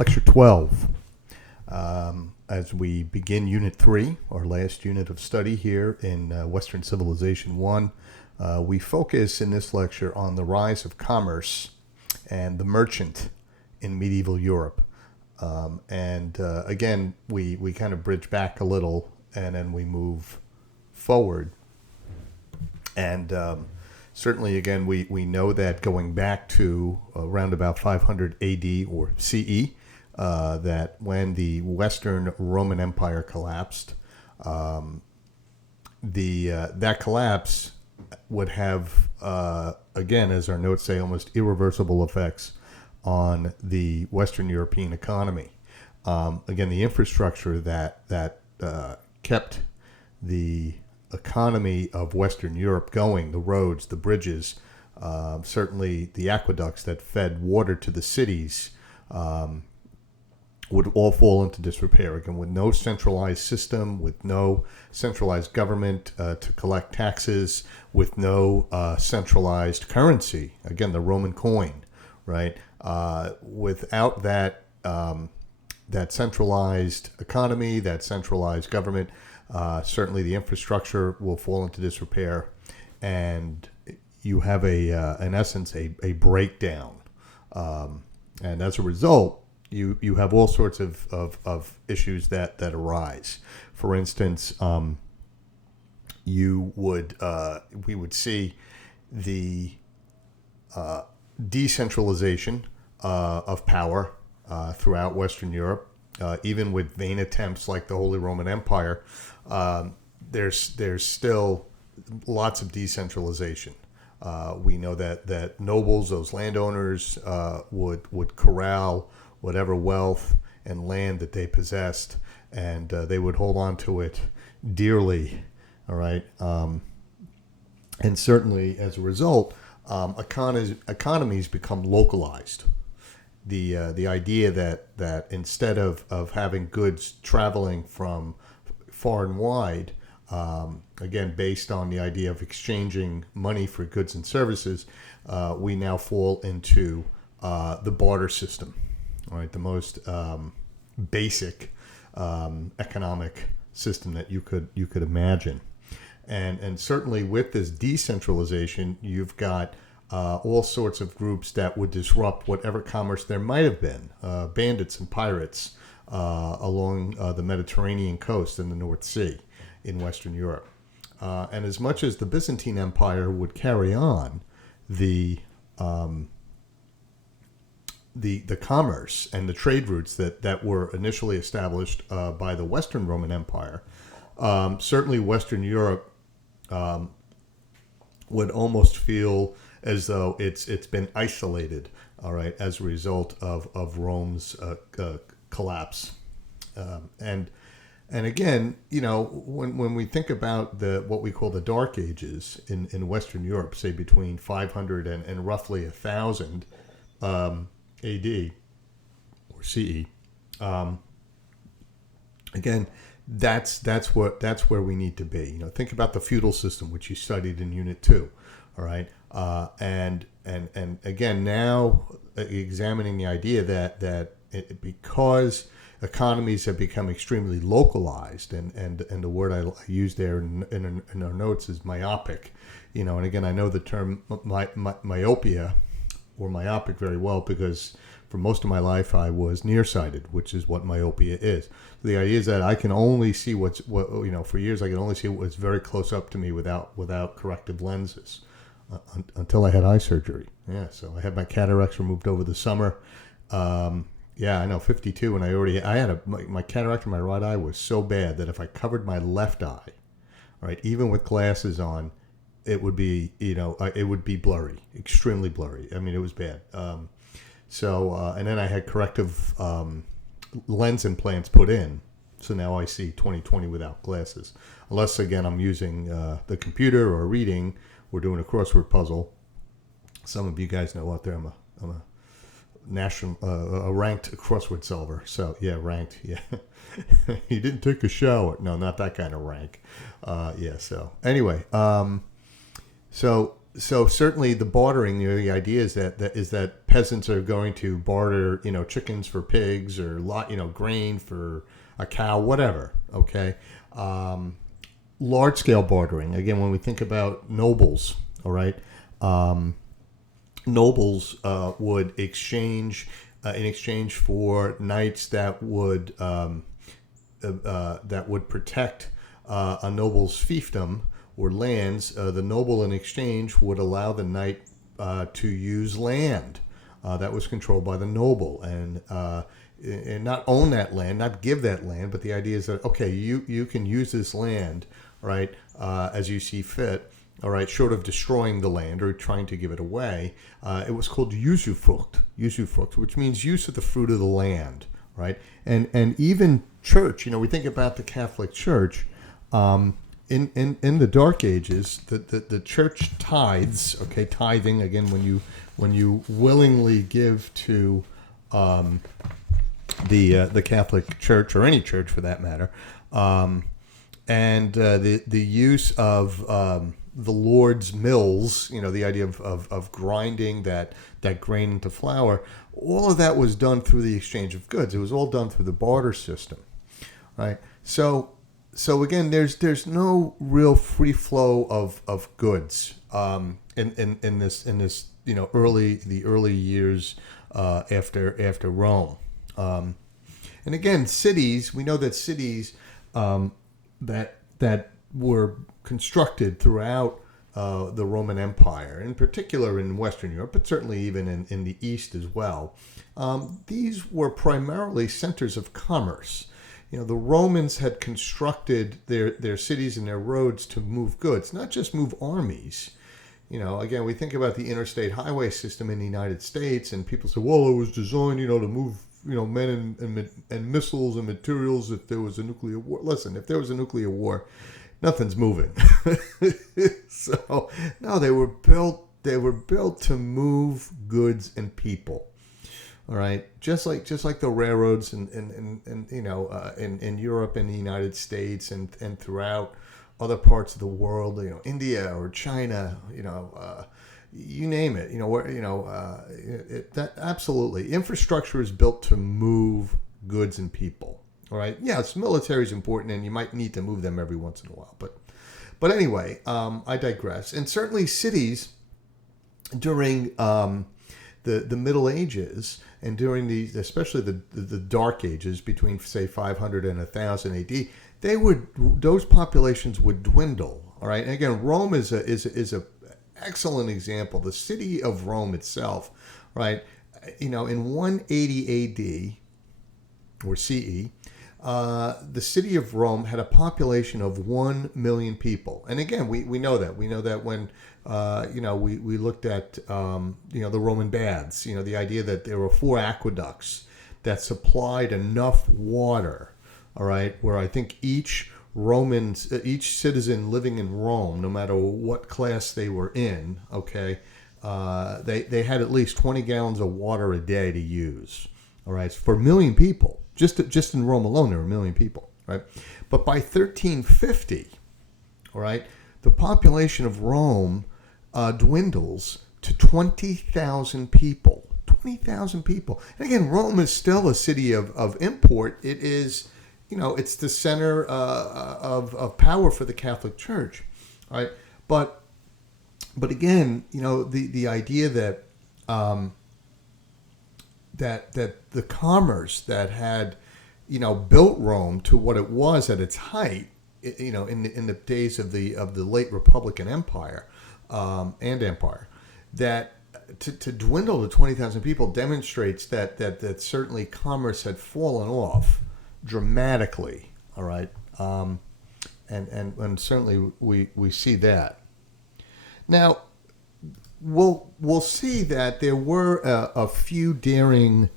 Lecture 12. As we begin Unit 3, our last unit of study here in Western Civilization 1, we focus in this lecture on the rise of commerce and the merchant in medieval Europe. Again, we kind of bridge back a little and then we move forward. And certainly, again, we know that going back to around about 500 AD or CE, that when the Western Roman Empire collapsed, that collapse would have, again, as our notes say, almost irreversible effects on the Western European economy. Again, the infrastructure that kept the economy of Western Europe going, the roads, the bridges, certainly the aqueducts that fed water to the cities, would all fall into disrepair. Again, with no centralized system, with no centralized government to collect taxes, with no centralized currency, again, the Roman coin, right? Without that that centralized economy, that centralized government, certainly the infrastructure will fall into disrepair, and you have in essence, a breakdown. And as a result, you have all sorts of issues that arise. For instance, we would see the decentralization of power throughout Western Europe, even with vain attempts like the Holy Roman Empire. There's still lots of decentralization. We know that nobles, those landowners, would corral whatever wealth and land that they possessed, and they would hold on to it dearly. All right, and certainly as a result, economies become localized. The idea that instead of having goods traveling from far and wide, again based on the idea of exchanging money for goods and services, we now fall into the barter system. All right, the most basic economic system that you could imagine, and certainly with this decentralization, you've got all sorts of groups that would disrupt whatever commerce there might have been, bandits and pirates along the Mediterranean coast and the North Sea in Western Europe. And as much as the Byzantine Empire would carry on the commerce and the trade routes that were initially established by the Western Roman Empire, certainly Western Europe would almost feel as though it's been isolated, all right, as a result of Rome's collapse. And again, when we think about what we call the Dark Ages in Western Europe, say between 500 and roughly 1000 AD or CE, again, that's where we need to be. Think about the feudal system, which you studied in Unit 2. All right, and again, now examining the idea that because economies have become extremely localized, and the word I use there in our notes is myopic. And again, I know the term myopia or myopic very well because for most of my life I was nearsighted, which is what myopia is. The idea is that I can only see for years I could only see what was very close up to me without corrective lenses. Until I had eye surgery. Yeah, so I had my cataracts removed over the summer. I know, 52, and I had my cataract in my right eye was so bad that if I covered my left eye, right, even with glasses on, it would be blurry, extremely blurry. I mean, it was bad. And then I had corrective lens implants put in, so now I see 20/20 without glasses, unless again I'm using the computer or reading. We're doing a crossword puzzle. Some of you guys know out there I'm a national a ranked crossword solver. So yeah, ranked. Yeah, he didn't take a shower. No, not that kind of rank. So anyway, so so certainly the bartering, the idea is that peasants are going to barter, chickens for pigs, or grain for a cow, whatever. Okay, large scale bartering. Again, when we think about nobles, all right, nobles would exchange in exchange for knights that would protect a noble's fiefdom or lands. The noble in exchange would allow the knight to use land that was controlled by the noble, and not own that land, not give that land, but the idea is that, okay, you can use this land, right, as you see fit, all right, short of destroying the land or trying to give it away. It was called Usufruct, which means use of the fruit of the land, right? And even church, we think about the Catholic Church. In the Dark Ages, the church tithes, okay, tithing, again, when you willingly give to the Catholic Church, or any church for that matter, and the use of the Lord's mills, the idea of grinding that grain into flour, all of that was done through the exchange of goods. It was all done through the barter system, right? So again, there's no real free flow of goods in this early years after Rome. And again, cities, we know that cities that were constructed throughout the Roman Empire, in particular in Western Europe, but certainly even in the East as well. These were primarily centers of commerce. The Romans had constructed their cities and their roads to move goods, not just move armies. Again, we think about the interstate highway system in the United States, and people say, well, it was designed, to move, men and missiles and materials if there was a nuclear war. Listen, if there was a nuclear war, nothing's moving. So, no, they were built to move goods and people. All right, just like the railroads in Europe and the United States and throughout other parts of the world, India or China, you name it, that absolutely infrastructure is built to move goods and people. All right, yes, military is important, and you might need to move them every once in a while, but anyway, I digress. And certainly cities during the Middle Ages, and during especially the Dark Ages between, say, 500 and 1000 AD, those populations would dwindle. All right, and again, Rome is a excellent example. The city of Rome itself, right? In 180 AD or CE, the city of Rome had a population of 1 million people. And again, we know that. We know that when we looked at the Roman baths. The idea that there were 4 aqueducts that supplied enough water. All right, where I think each citizen living in Rome, no matter what class they were in, okay, they had at least 20 gallons of water a day to use. All right, for 1 million people. Just in Rome alone, there were 1 million people, right? But by 1350, all right, the population of Rome dwindles to 20,000 people. 20,000 people. And again, Rome is still a city of import. It is, it's the center of power for the Catholic Church, right? But again, the idea that that the commerce that had, built Rome to what it was at its height, in the days of the late Republican Empire and Empire, that to dwindle to 20,000 people demonstrates that certainly commerce had fallen off dramatically. All right, and certainly we see that. Now, we'll see that there were a few daring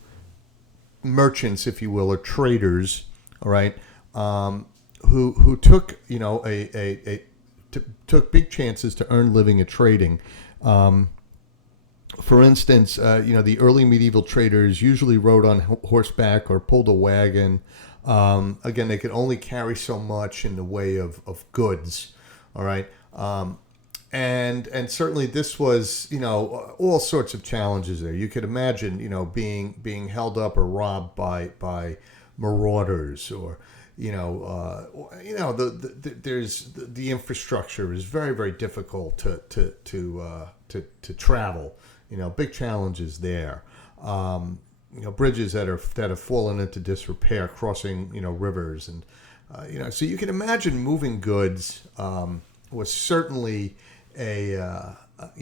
merchants, if you will, or traders, all right, who took took big chances to earn living at trading. For instance, the early medieval traders usually rode on horseback or pulled a wagon. Again, they could only carry so much in the way of goods, all right. and certainly this was, all sorts of challenges there. You could imagine, being held up or robbed by marauders, or there's the infrastructure is very, very difficult to travel. Big challenges there. Bridges that have fallen into disrepair, crossing rivers, and so you can imagine moving goods was certainly a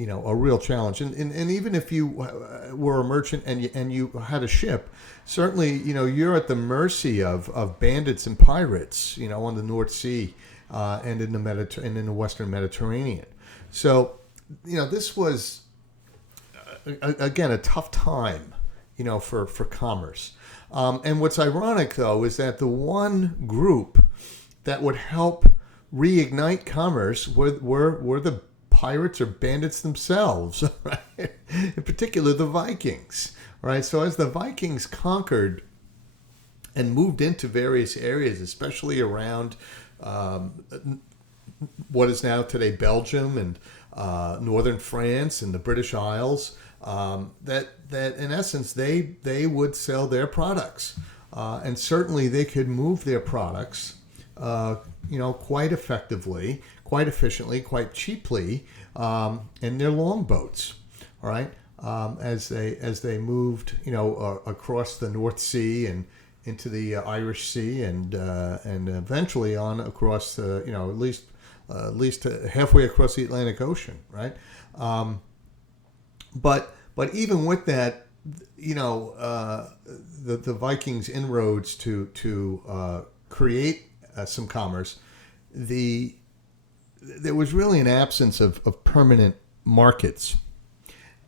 real challenge, and even if you were a merchant and you had a ship, certainly you're at the mercy of bandits and pirates on the North Sea and in in the Western Mediterranean. So this was again a tough time for commerce. And what's ironic, though, is that the one group that would help reignite commerce were the pirates or bandits themselves, right? In particular, the Vikings, right? So as the Vikings conquered and moved into various areas, especially around what is now today Belgium and northern France and the British Isles, that in essence they would sell their products, and certainly they could move their products, quite effectively, quite efficiently, quite cheaply, in their longboats. All right, as they moved, across the North Sea and into the Irish Sea, and eventually on across, at least halfway across the Atlantic Ocean, right? But even with that, the Vikings' inroads to create some commerce, there was really an absence of permanent markets,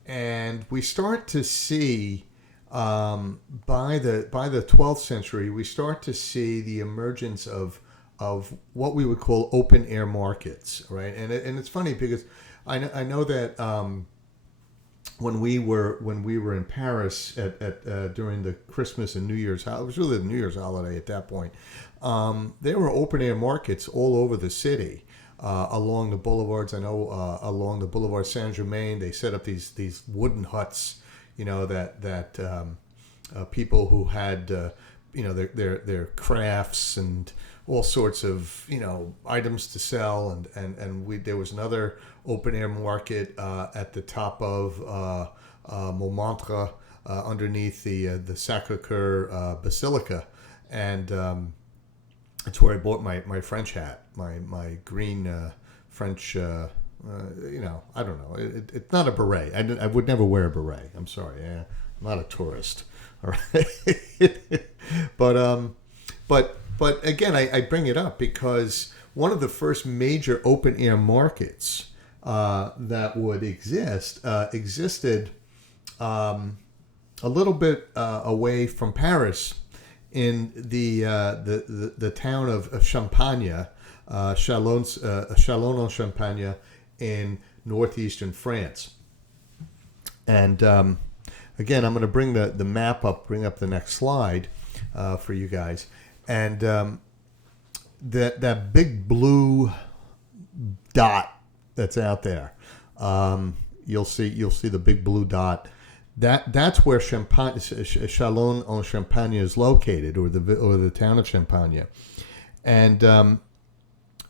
and we start to see by the 12th century we start to see the emergence of what we would call open air markets, right? And it's funny because I know that. When we were in Paris at during the Christmas and New Year's, it was really the New Year's holiday at that point. There were open air markets all over the city, along the boulevards. I know along the Boulevard Saint Germain, they set up these wooden huts, that people who had their crafts and all sorts of items to sell, and there was another open air market at the top of Montmartre, underneath the Sacré-Cœur Basilica, and it's where I bought my French hat, my green French. I don't know. It's not a beret. I would never wear a beret. I'm sorry. I'm not a tourist. All right. But again, I bring it up because one of the first major open air markets that would existed a little bit away from Paris, in the town of Champagne, Châlons-en-Champagne, in northeastern France. And again, I'm going to bring the map up, bring up the next slide for you guys. And that big blue dot that's out there, you'll see the big blue dot. That's where Châlons-en-Champagne is located, or the town of Champagne. And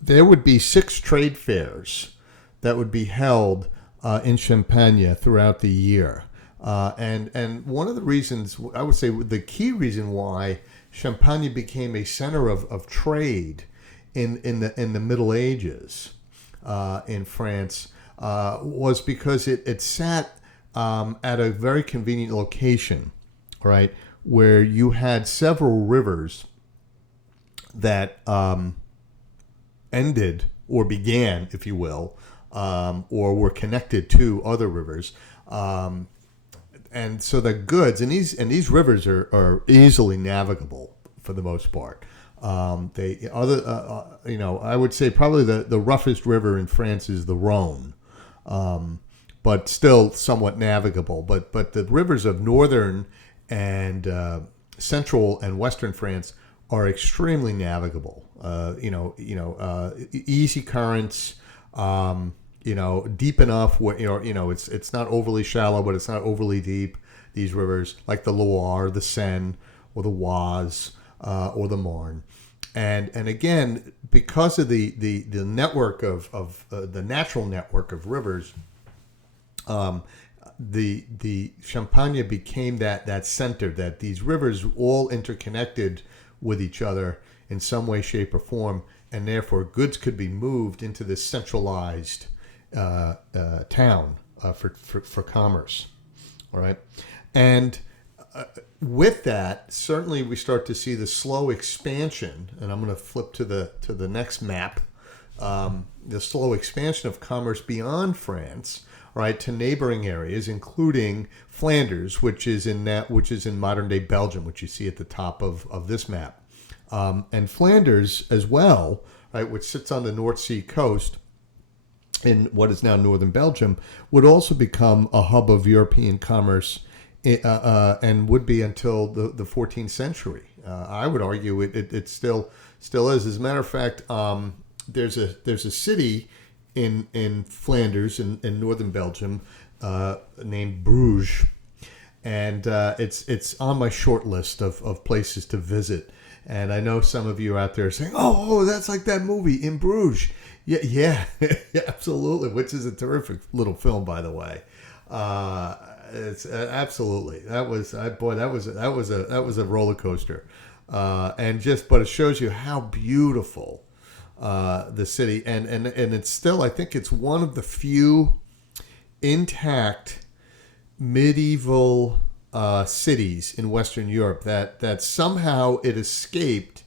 there would be 6 trade fairs that would be held in Champagne throughout the year. And one of the reasons, I would say the key reason why Champagne became a center of trade in the Middle Ages in France was because it sat at a very convenient location, right, where you had several rivers that ended or began, if you will, or were connected to other rivers. And so the goods, and these rivers are easily navigable for the most part. I would say probably the roughest river in France is the Rhone, but still somewhat navigable. But the rivers of northern and central and western France are extremely navigable. Easy currents. deep enough where it's not overly shallow, but it's not overly deep. These rivers, like the Loire, the Seine, or the Oise, or the Marne, and again, because of the network of the natural network of rivers, the Champagne became that center, that these rivers all interconnected with each other in some way, shape, or form, and therefore goods could be moved into this centralized town for commerce. All right, and with that, certainly we start to see the slow expansion, and I'm going to flip to the next map. The slow expansion of commerce beyond France, right, to neighboring areas, including Flanders, which is in modern day Belgium, which you see at the top of this map, and Flanders as well, right, which sits on the North Sea coast in what is now northern Belgium, would also become a hub of European commerce, and would be until the 14th century. I would argue it still is. As a matter of fact, there's a city in Flanders in northern Belgium named Bruges, and it's on my short list of places to visit. And I know some of you out there are saying, "Oh, that's like that movie In Bruges." Yeah, absolutely. Which is a terrific little film, by the way. It's absolutely that was a roller coaster, but it shows you how beautiful the city, and it's still, I think it's one of the few intact medieval cities in Western Europe that somehow it escaped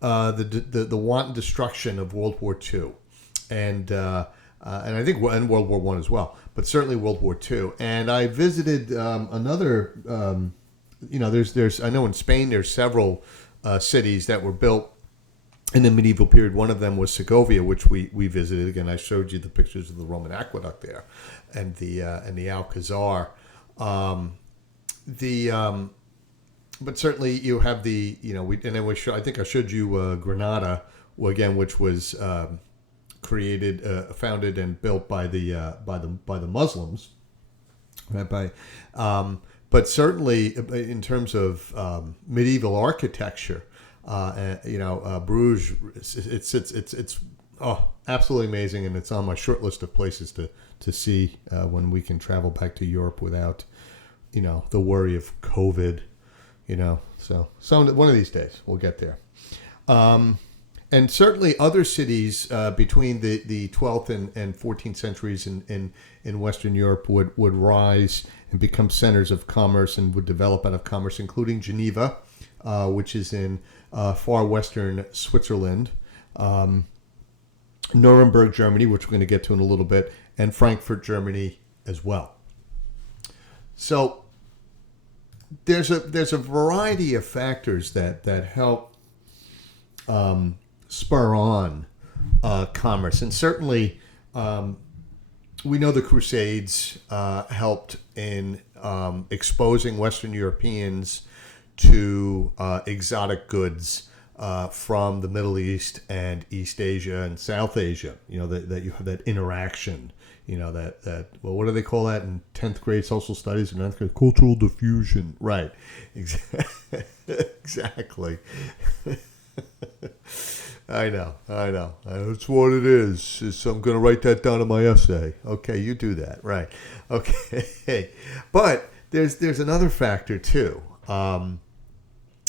the wanton destruction of World War II, and I think and World War I as well, but certainly World War II. And I visited another. There's I know in Spain there's several cities that were built in the medieval period. One of them was Segovia, which we visited. Again, I showed you the pictures of the Roman aqueduct there, and the Alcazar. But certainly you have I think I showed you Granada again, which was created, founded, and built by the Muslims, right? But certainly in terms of medieval architecture, Bruges, it's absolutely amazing, and it's on my short list of places to see when we can travel back to Europe without the worry of COVID. So one of these days we'll get there. And certainly other cities between the 12th and 14th centuries in Western Europe would rise and become centers of commerce and would develop out of commerce, including Geneva, which is in far western Switzerland, Nuremberg, Germany, which we're going to get to in a little bit, and Frankfurt, Germany as well. So there's a variety of factors that help spur on commerce, and certainly we know the Crusades helped in exposing Western Europeans to exotic goods from the Middle East and East Asia and South Asia. That you have that interaction. What do they call that in 10th grade social studies and 9th grade? Cultural diffusion. Right. Exactly. I know. That's what it is. So I'm going to write that down in my essay. Okay, you do that. Right. Okay. But there's another factor too. And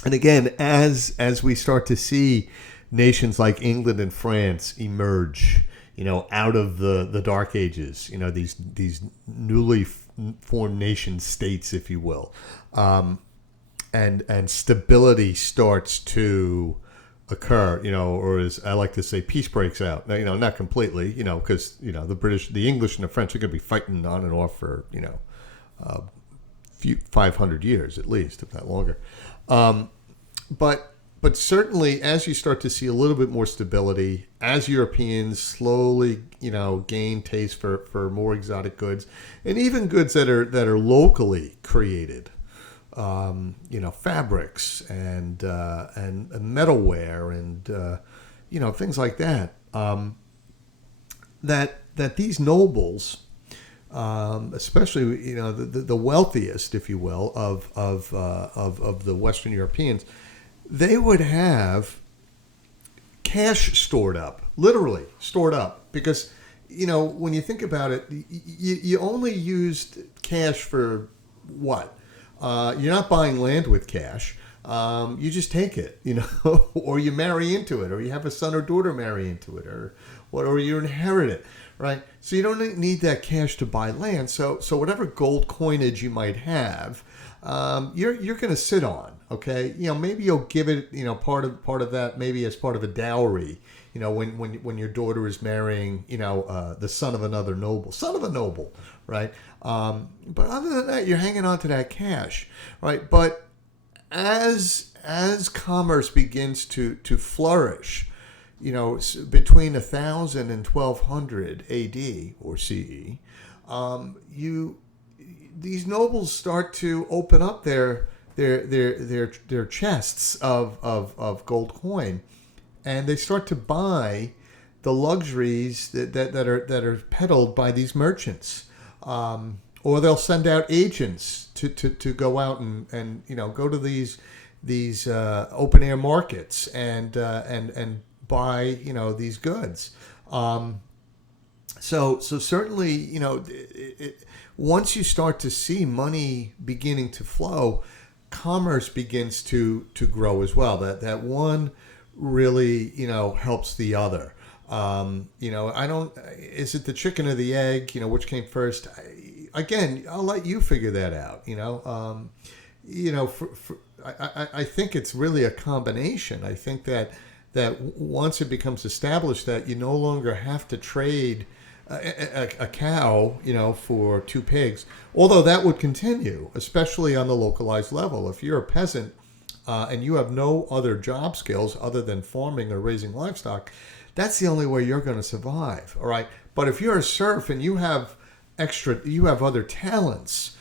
again, as we start to see nations like England and France emerge, out of the Dark Ages, these newly formed nation states, if you will, and stability starts to occur, or as I like to say, peace breaks out. Now, not completely, because the British, the English, and the French are going to be fighting on and off for 500 years at least, if not longer. But certainly, as you start to see a little bit more stability, as Europeans slowly, gain taste for more exotic goods, and even goods that are locally created, fabrics and metalware and things like that, that that these nobles, especially the wealthiest, if you will, of the Western Europeans, they would have cash stored up, literally stored up, because when you think about it, you only used cash for what? You're not buying land with cash. You just take it, or you marry into it, or you have a son or daughter marry into it, or you inherit it, right? So you don't need that cash to buy land. So whatever gold coinage you might have, you're going to sit on. Okay, maybe you'll give it, part of that, maybe as part of a dowry. When your daughter is marrying, the son of a noble, right? But other than that, you're hanging on to that cash, right? But as commerce begins to flourish, between 1000 and 1200 AD or CE, these nobles start to open up their chests of gold coin, and they start to buy the luxuries that are peddled by these merchants, or they'll send out agents to go out and go to these open air markets and buy these goods. So certainly once you start to see money beginning to flow, commerce begins to grow as well. That one really helps the other. I don't. Is it the chicken or the egg? Which came first? Again, I'll let you figure that out. I think it's really a combination. I think that once it becomes established that you no longer have to trade a cow, for two pigs, although that would continue, especially on the localized level. If you're a peasant and you have no other job skills other than farming or raising livestock, that's the only way you're going to survive. All right. But if you're a serf and you have other talents,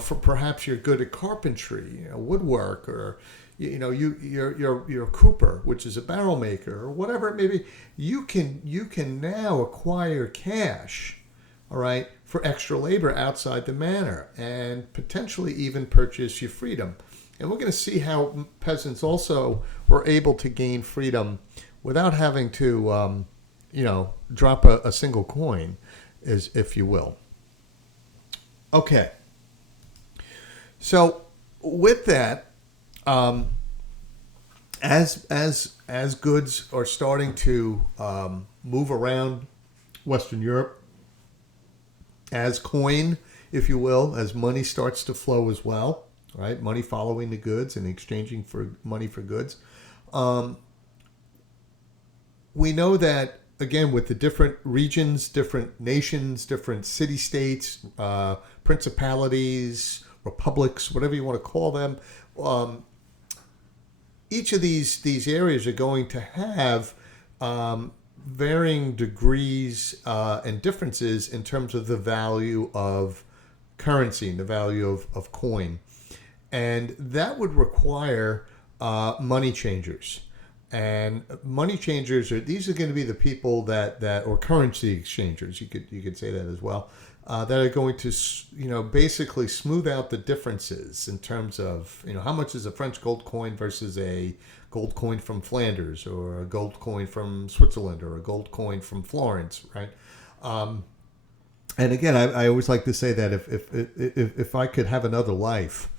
for perhaps you're good at carpentry, woodwork, or you're a cooper, which is a barrel maker, or whatever it may be, you can now acquire cash, all right, for extra labor outside the manor, and potentially even purchase your freedom. And we're going to see how peasants also were able to gain freedom without having to, drop a single coin, if you will. Okay. So with that, as goods are starting to move around Western Europe, as coin, if you will, as money starts to flow as well, right? Money following the goods and exchanging for money for goods. We know that, again, with the different regions, different nations, different city-states, principalities, republics, whatever you want to call them, each of these areas are going to have varying degrees and differences in terms of the value of currency and the value of coin. And that would require money changers. And money changers these are going to be the people that or currency exchangers, you could say that as well, that are going to basically smooth out the differences in terms of how much is a French gold coin versus a gold coin from Flanders, or a gold coin from Switzerland, or a gold coin from Florence, right? And again, I always like to say that if I could have another life,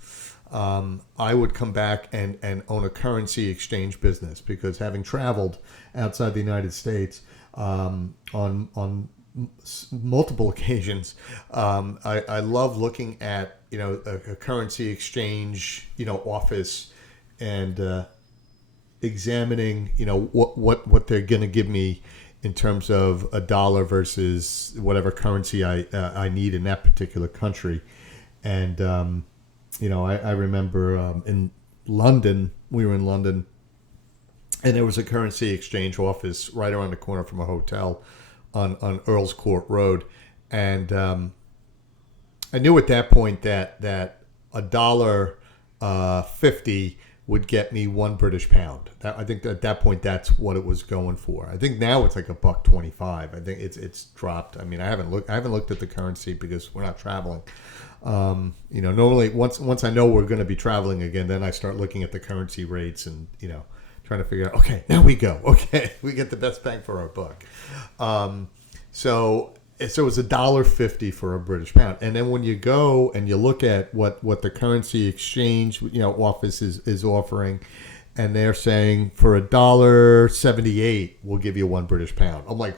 I would come back and own a currency exchange business, because having traveled outside the United States on multiple occasions, I love looking at a currency exchange office and examining what they're going to give me in terms of a dollar versus whatever currency I need in that particular country. And I remember in London, we were in London, and there was a currency exchange office right around the corner from a hotel on Earl's Court Road. And I knew at that point that $1.50 would get me 1 British pound. I think that at that point that's what it was going for. I think now it's like $1.25. I think it's dropped. I mean, I haven't looked at the currency because we're not traveling. Normally once I know we're going to be traveling again, then I start looking at the currency rates and trying to figure out. Okay, now we go. Okay, we get the best bang for our buck. So it was $1.50 for a British pound, and then when you go and you look at what the currency exchange office is offering, and they're saying for $1.78 we'll give you 1 British pound. I'm like,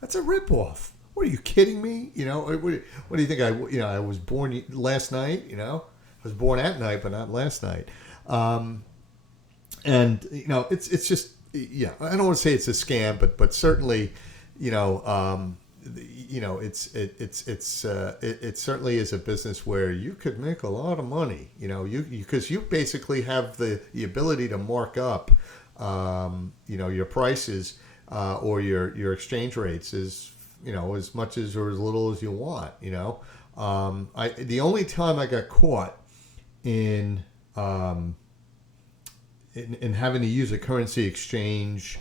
that's a ripoff. What are you kidding me? What do you think? I was born last night. I was born at night, but not last night. And it's just I don't want to say it's a scam, but certainly it certainly is a business where you could make a lot of money, because you basically have the ability to mark up, your prices, or your exchange rates as much as or as little as you want, the only time I got caught in having to use a currency exchange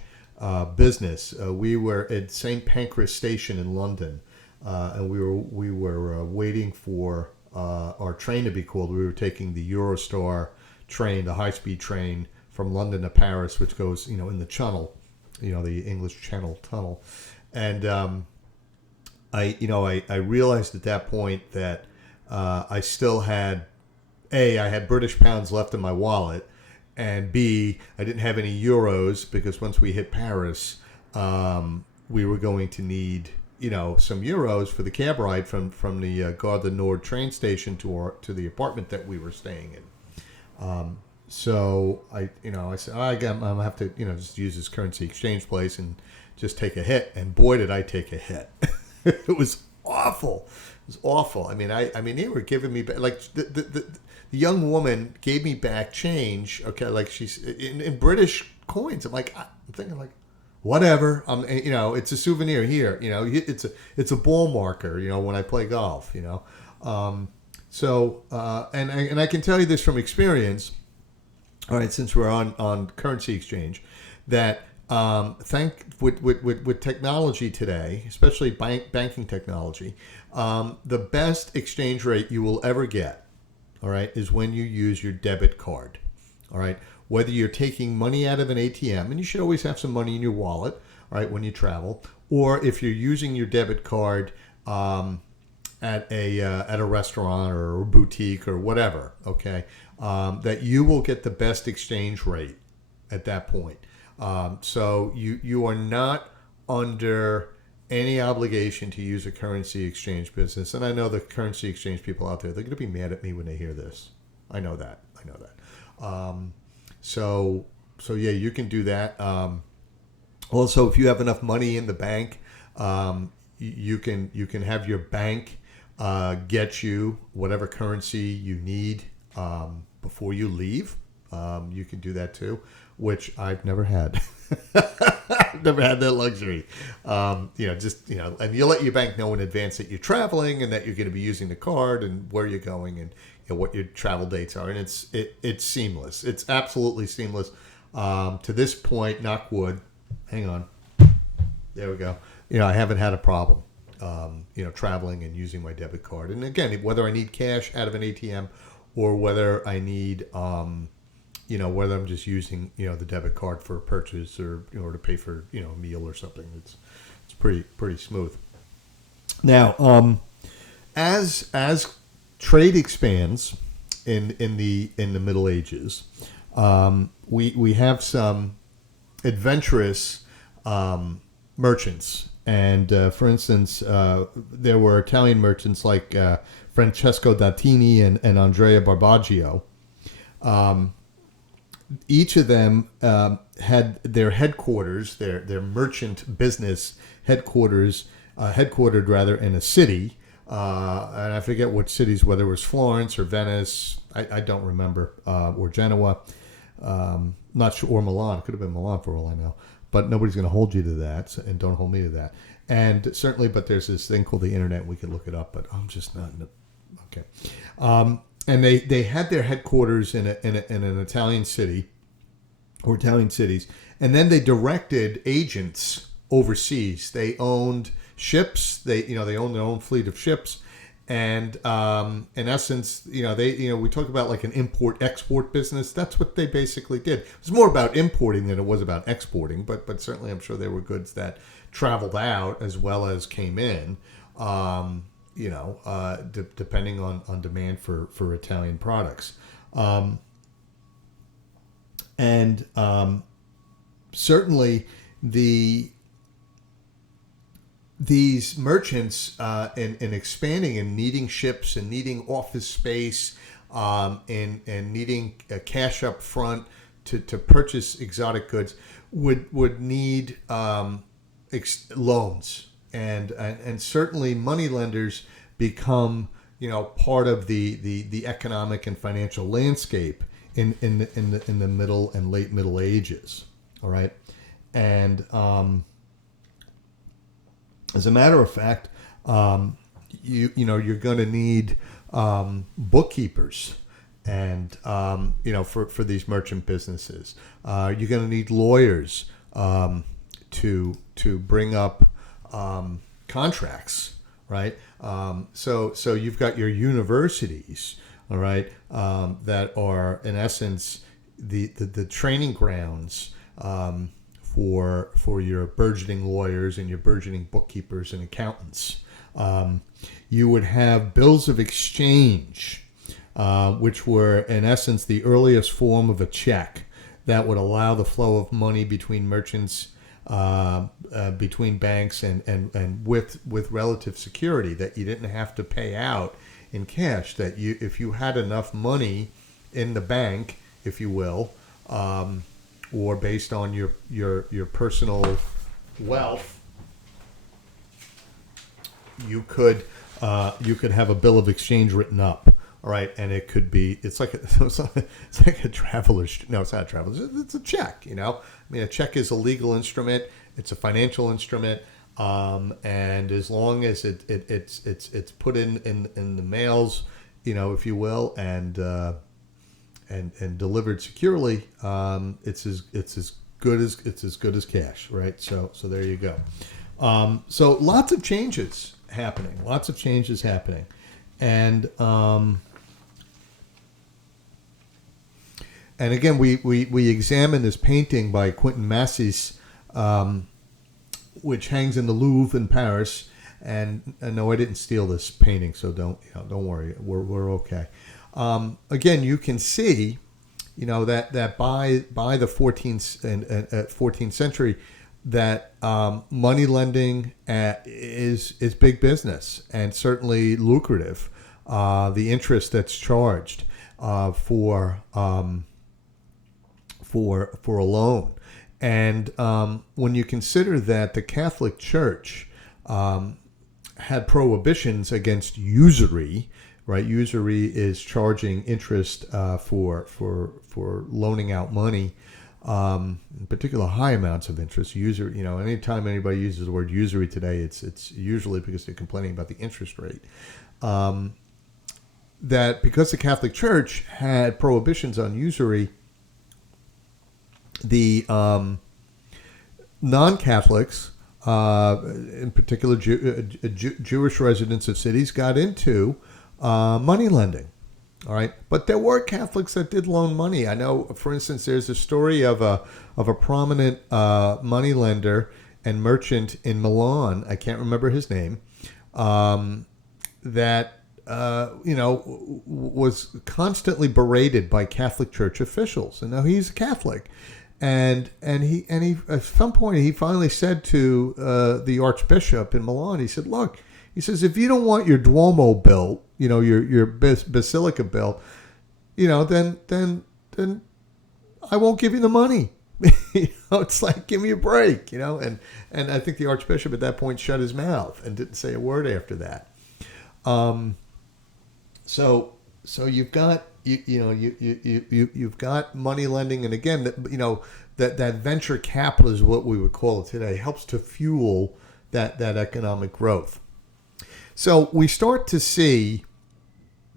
business. We were at St. Pancras Station in London, and we were waiting for our train to be called. We were taking the Eurostar train, the high-speed train from London to Paris, which goes in the Channel, the English Channel tunnel, and I realized at that point that I still had I had British pounds left in my wallet. And B, I didn't have any euros because once we hit Paris, we were going to need, some euros for the cab ride from the Gare du Nord train station to the apartment that we were staying in. So I said, I'm gonna have to, just use this currency exchange place and just take a hit. And boy, did I take a hit! It was awful. It was awful. I mean, they were giving me like the young woman gave me back change. Okay, like she's in British coins. I'm thinking whatever. It's a souvenir here. It's a ball marker. When I play golf. So and I can tell you this from experience. All right, since we're on currency exchange, that with technology today, especially banking technology, the best exchange rate you will ever get, all right, is when you use your debit card. All right, whether you're taking money out of an ATM, and you should always have some money in your wallet, all right, when you travel, or if you're using your debit card at a restaurant or a boutique or whatever, okay, that you will get the best exchange rate at that point. So you are not under any obligation to use a currency exchange business. And I know the currency exchange people out there, they're going to be mad at me when they hear this. I know that. So yeah, you can do that. Also, if you have enough money in the bank, you can have your bank get you whatever currency you need before you leave. You can do that too, which I've never had. I've never had that luxury. And you let your bank know in advance that you're traveling and that you're going to be using the card and where you're going and what your travel dates are. And it's seamless. It's absolutely seamless. To this point, knock wood. Hang on. There we go. I haven't had a problem, traveling and using my debit card. And again, whether I need cash out of an ATM or whether I need, whether I'm just using, the debit card for a purchase or to pay for, a meal or something. It's pretty smooth. Now, as trade expands in the Middle Ages, we have some adventurous merchants. And for instance, there were Italian merchants like Francesco Dattini and Andrea Barbaggio. Each of them had their headquarters, their merchant business headquartered in a city, and I forget what cities, whether it was Florence or Venice, I don't remember, or Genoa, not sure, or Milan. It could have been Milan for all I know, but nobody's going to hold you to that, and don't hold me to that. And certainly, but there's this thing called the internet. We can look it up, but I'm just not. Okay. and they had their headquarters in an Italian city or Italian cities, and then they directed agents overseas. They owned ships. They owned their own fleet of ships, and in essence, we talk about like an import-export business. That's what they basically did. It was more about importing than it was about exporting, but certainly I'm sure there were goods that traveled out as well as came in. Depending on demand for Italian products. Certainly these merchants in expanding and needing ships and needing office space and needing cash up front to purchase exotic goods would need loans. And certainly money lenders become part of the economic and financial landscape in the middle and late Middle Ages. All right, and as a matter of fact, you're going to need bookkeepers and for these merchant businesses. You're going to need lawyers to bring up contracts, right? So you've got your universities, all right, that are in essence the training grounds for your burgeoning lawyers and your burgeoning bookkeepers and accountants. You would have bills of exchange, which were in essence the earliest form of a check that would allow the flow of money between merchants, between banks and with relative security, that you didn't have to pay out in cash, that if you had enough money in the bank, if you will, or based on your personal wealth, you could have a bill of exchange written up. All right, and it's like a traveler's. No, it's not a traveler's. It's a check. I mean, a check is a legal instrument. It's a financial instrument, and as long as it's put in the mails, if you will, and delivered securely, it's as good as cash, right? So there you go. So lots of changes happening. And again, we examine this painting by Quentin Massys, which hangs in the Louvre in Paris. And no, I didn't steal this painting, so don't worry, we're okay. Again, you can see, that by the 14th century, that money lending is big business and certainly lucrative. The interest that's charged for a loan, and when you consider that the Catholic Church had prohibitions against usury. Right, usury is charging interest for loaning out money, in particular high amounts of interest. Usury, anytime anybody uses the word usury today, it's usually because they're complaining about the interest rate. That because the Catholic Church had prohibitions on usury, the non-Catholics, in particular Jewish residents of cities, got into money lending. All right, but there were Catholics that did loan money. I know, for instance, there's a story of a prominent money lender and merchant in Milan. I can't remember his name. That was constantly berated by Catholic Church officials. And now he's a Catholic, and he at some point he finally said to the Archbishop in Milan, he said, "Look," he says, "if you don't want your Duomo built, your basilica built, then I won't give you the money." It's like, give me a break, and I think the Archbishop at that point shut his mouth and didn't say a word after that. So you've got you've got money lending, and again, that venture capital is what we would call it today, helps to fuel that economic growth. So we start to see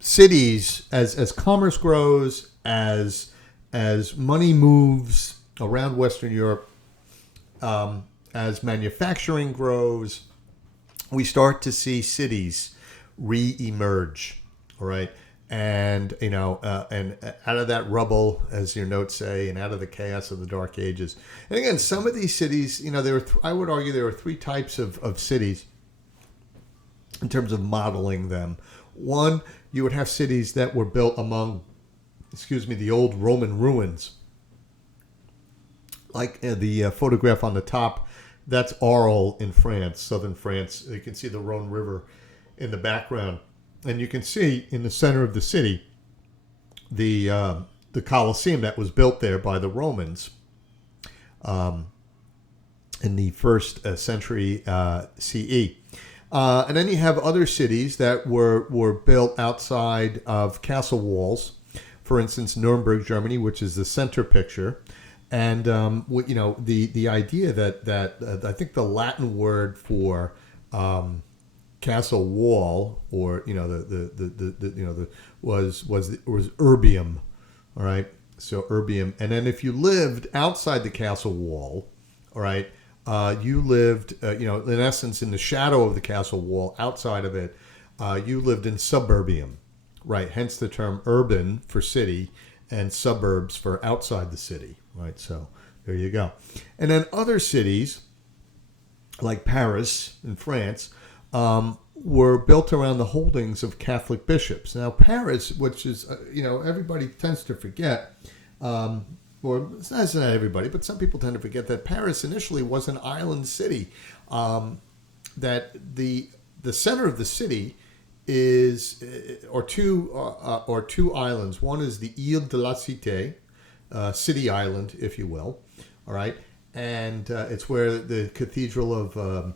cities, as commerce grows, as money moves around Western Europe, as manufacturing grows, we start to see cities re-emerge. All right. And and out of that rubble, as your notes say, and out of the chaos of the Dark Ages. And again, some of these cities, there were I would argue there were three types of cities in terms of modeling them. One, you would have cities that were built among, the old Roman ruins, like the photograph on the top. That's Arles in France, southern France. You can see the Rhone River in the background. And you can see in the center of the city the Colosseum that was built there by the Romans in the first century CE. And then you have other cities that were built outside of castle walls. For instance, Nuremberg, Germany, which is the center picture. And the idea that I think the Latin word for castle wall, or was urbium. All right, so urbium. And then if you lived outside the castle wall, all right, you lived in essence in the shadow of the castle wall. Outside of it, you lived in suburbium, right? Hence the term urban for city and suburbs for outside the city, right? So there you go. And then other cities like Paris in France were built around the holdings of Catholic bishops. Now, Paris, which is, everybody tends to forget, or it's not everybody, but some people tend to forget that Paris initially was an island city. That the center of the city is, or two islands. One is the Ile de la Cité, City Island, if you will. All right, and it's where the Cathedral of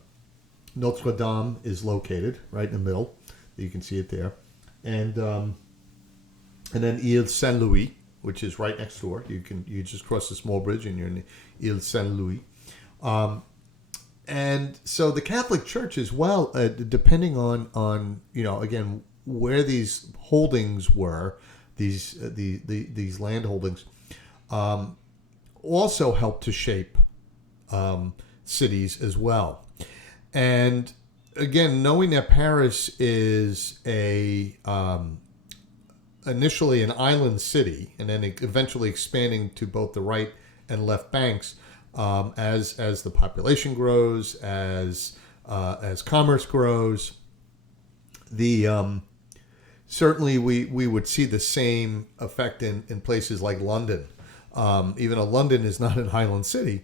Notre Dame is located, right in the middle. You can see it there, and then Ile Saint Louis, which is right next door. You just cross the small bridge and you're in Ile Saint Louis. And so the Catholic Church as well, depending on again where these holdings were, these land holdings, also helped to shape cities as well. And again, knowing that Paris is initially an island city, and then eventually expanding to both the right and left banks, as the population grows, as commerce grows, certainly we would see the same effect in places like London. Even though London is not an island city,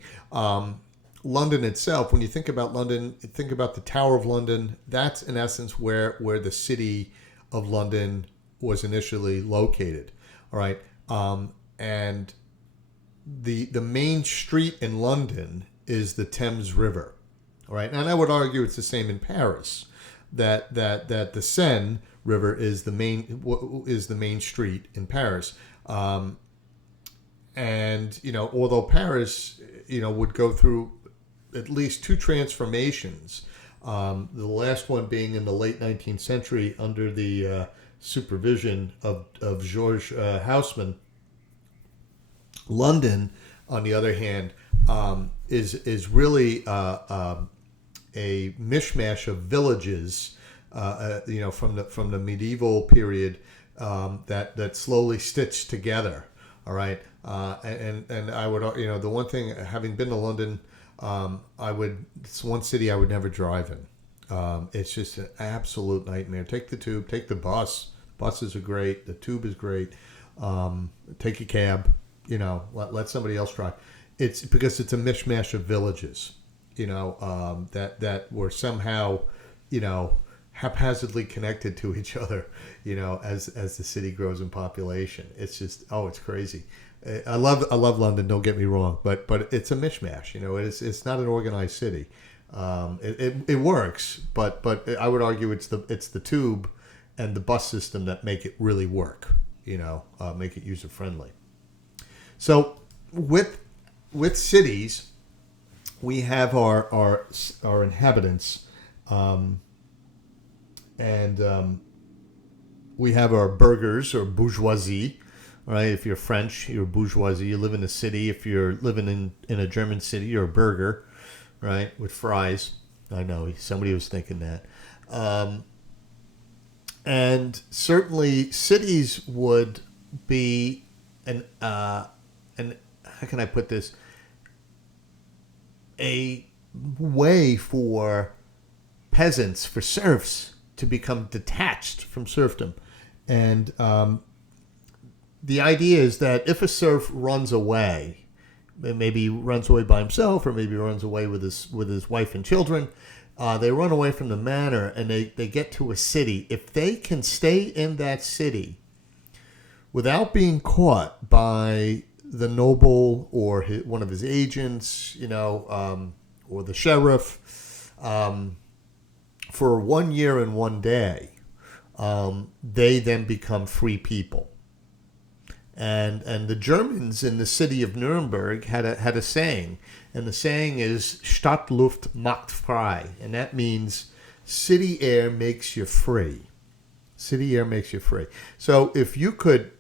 London itself, when you think about London, think about the Tower of London. That's in essence where the city of London was initially located. All right, and the main street in London is the Thames River. All right, and I would argue it's the same in Paris. That the Seine River is the main street in Paris. And although Paris would go through at least two transformations, the last one being in the late 19th century under the supervision of Georges Haussmann. London, on the other hand, is really a mishmash of villages, from the medieval period, that slowly stitched together. All right, and I would, the one thing, having been to London, it's one city I would never drive in. It's just an absolute nightmare. Take the tube, take the bus. Buses are great. The tube is great. Take a cab. Let somebody else drive. It's because it's a mishmash of villages. That were somehow, haphazardly connected to each other. As the city grows in population, it's just it's crazy. I love London. Don't get me wrong, but it's a mishmash. It's not an organized city. It works, but I would argue it's the tube and the bus system that make it really work. Make it user friendly. So with cities, we have our inhabitants, and we have our burghers or bourgeoisie, right? If you're French, you're bourgeoisie. You live in a city. If you're living in a German city, you're a burger, right? With fries. I know somebody was thinking that. And certainly cities would be an how can I put this? A way for peasants, for serfs, to become detached from serfdom. And the idea is that if a serf runs away, maybe runs away by himself, or maybe runs away with his wife and children, they run away from the manor and they get to a city. If they can stay in that city without being caught by the noble or one of his agents, or the sheriff, for 1 year and 1 day, they then become free people. And the Germans in the city of Nuremberg had a saying, and the saying is Stadtluft macht frei, and that means city air makes you free. City air makes you free. So if you could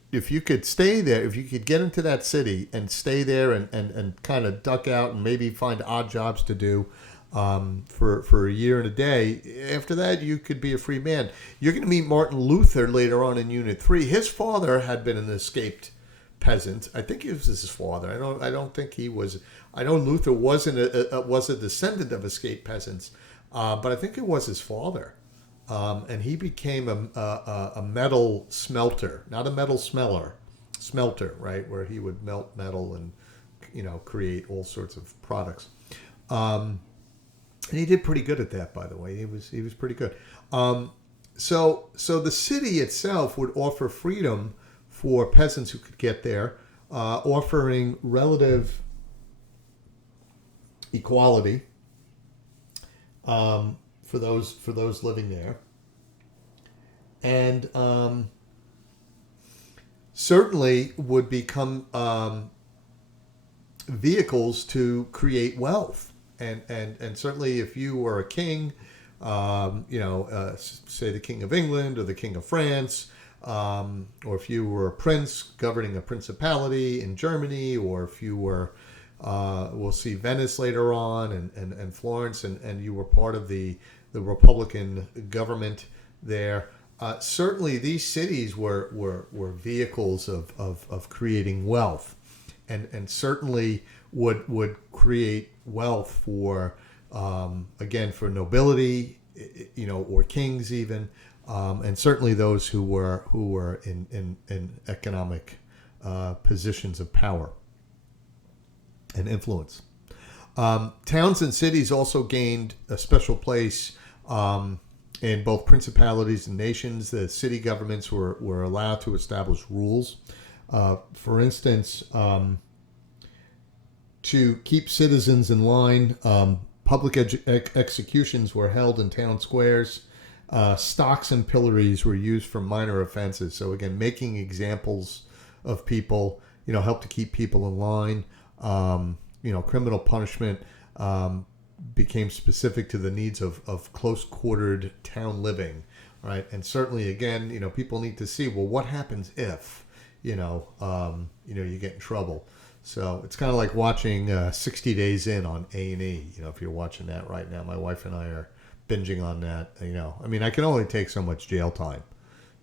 stay there, if you could get into that city and stay there and kind of duck out and maybe find odd jobs to do for a year and a day, after that you could be a free man. You're going to meet Martin Luther later on in Unit 3. His father had been an escaped peasant. I think it was his father. I don't think he was. I know Luther was a descendant of escaped peasants, but I think it was his father. And he became a metal smelter, not a metal smelter, right, where he would melt metal and create all sorts of products. And he did pretty good at that, by the way. He was pretty good. So the city itself would offer freedom for peasants who could get there, offering relative equality for those living there, and certainly would become vehicles to create wealth. And certainly, if you were a king, say the King of England or the King of France, or if you were a prince governing a principality in Germany, or if you were, we'll see Venice later on, and Florence, and you were part of the Republican government there. Certainly, these cities were vehicles of creating wealth, and certainly would create wealth for again, for nobility, or kings even, and certainly those who were in economic positions of power and influence. Towns and cities also gained a special place in both principalities and nations. The city governments were allowed to establish rules. For instance, to keep citizens in line, public executions were held in town squares. Stocks and pillories were used for minor offenses. So again, making examples of people, help to keep people in line. Criminal punishment became specific to the needs of close-quartered town living, right? And certainly, again, people need to see, well, what happens if, you get in trouble. So it's kind of like watching 60 Days In on A&E. If you're watching that right now, my wife and I are binging on that. I can only take so much jail time.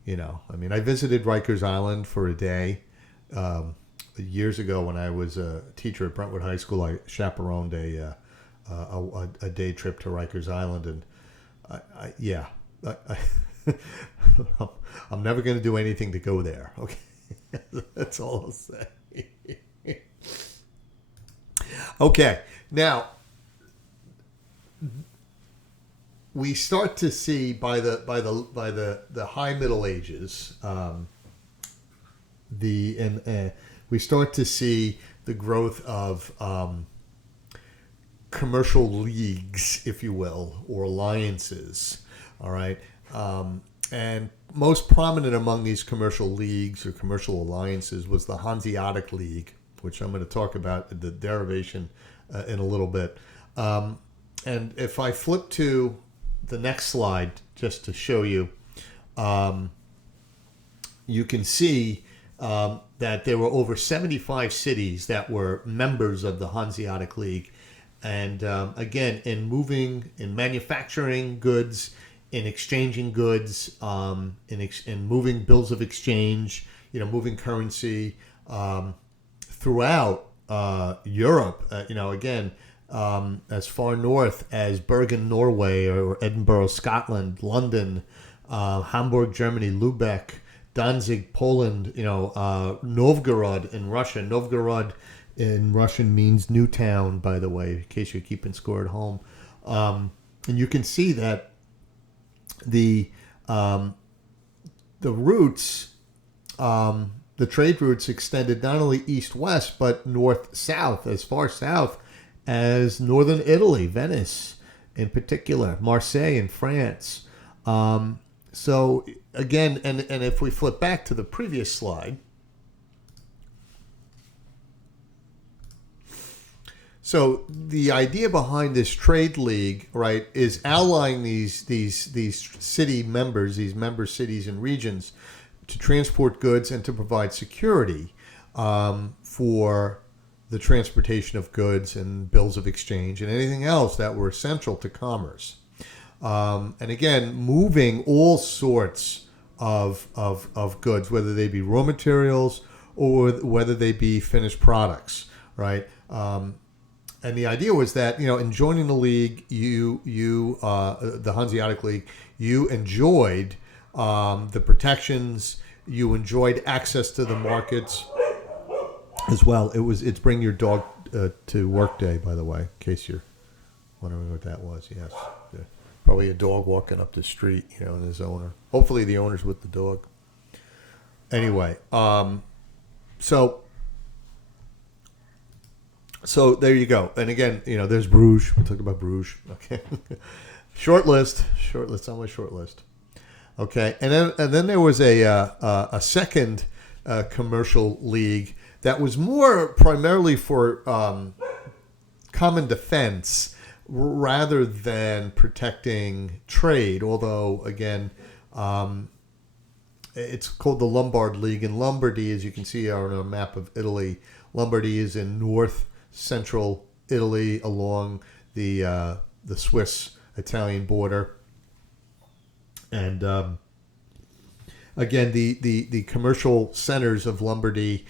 I visited Rikers Island for a day. Years ago, when I was a teacher at Brentwood High School, I chaperoned a day trip to Rikers Island, and I'm never going to do anything to go there. Okay, that's all I'll say. Okay, now we start to see by the high Middle Ages, we start to see the growth of commercial leagues, if you will, or alliances. All right, and most prominent among these commercial leagues or commercial alliances was the Hanseatic League, which I'm going to talk about the derivation in a little bit. And if I flip to the next slide, just to show you, you can see that there were over 75 cities that were members of the Hanseatic League. And again, in manufacturing goods, in exchanging goods, in moving bills of exchange, moving currency throughout Europe, again, as far north as Bergen, Norway, or Edinburgh, Scotland, London, Hamburg, Germany, Lubeck, Danzig, Poland, Novgorod in Russia. Novgorod in Russian means new town, by the way, in case you're keeping score at home. And you can see that the roots, the trade routes extended not only east-west, but north-south, as far south as northern Italy, Venice in particular, Marseille in France. So again, and if we flip back to the previous slide, so the idea behind this trade league, right, is allying these city members, these member cities and regions, to transport goods and to provide security for the transportation of goods and bills of exchange and anything else that were essential to commerce. And again, moving all sorts of goods, whether they be raw materials or whether they be finished products, right? And the idea was that, in joining the league, the Hanseatic League, you enjoyed the protections, you enjoyed access to the markets as well. It's bring your dog to work day, by the way, in case you're wondering what that was. Yes. Yeah. Probably a dog walking up the street, and his owner. Hopefully the owner's with the dog. Anyway, so there you go. And again, there's Bruges. We talked about Bruges. Okay. Short list on my short list. Okay. And then there was a second commercial league that was more primarily for common defense rather than protecting trade, although, again, it's called the Lombard League. And Lombardy, as you can see on a map of Italy, Lombardy is in north-central Italy along the Swiss-Italian border. And, again, the commercial centers of Lombardy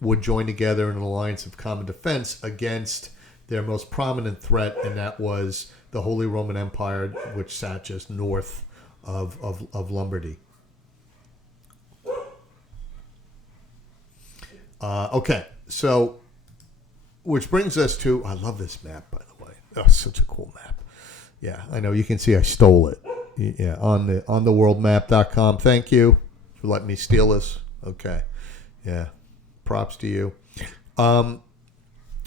would join together in an alliance of common defense against their most prominent threat, and that was the Holy Roman Empire, which sat just north of Lombardy. Okay, so which brings us to, I love this map, by the way. Oh, such a cool map. Yeah, I know, you can see I stole it. Yeah, on the worldmap.com. Thank you for letting me steal this. Okay, yeah, props to you.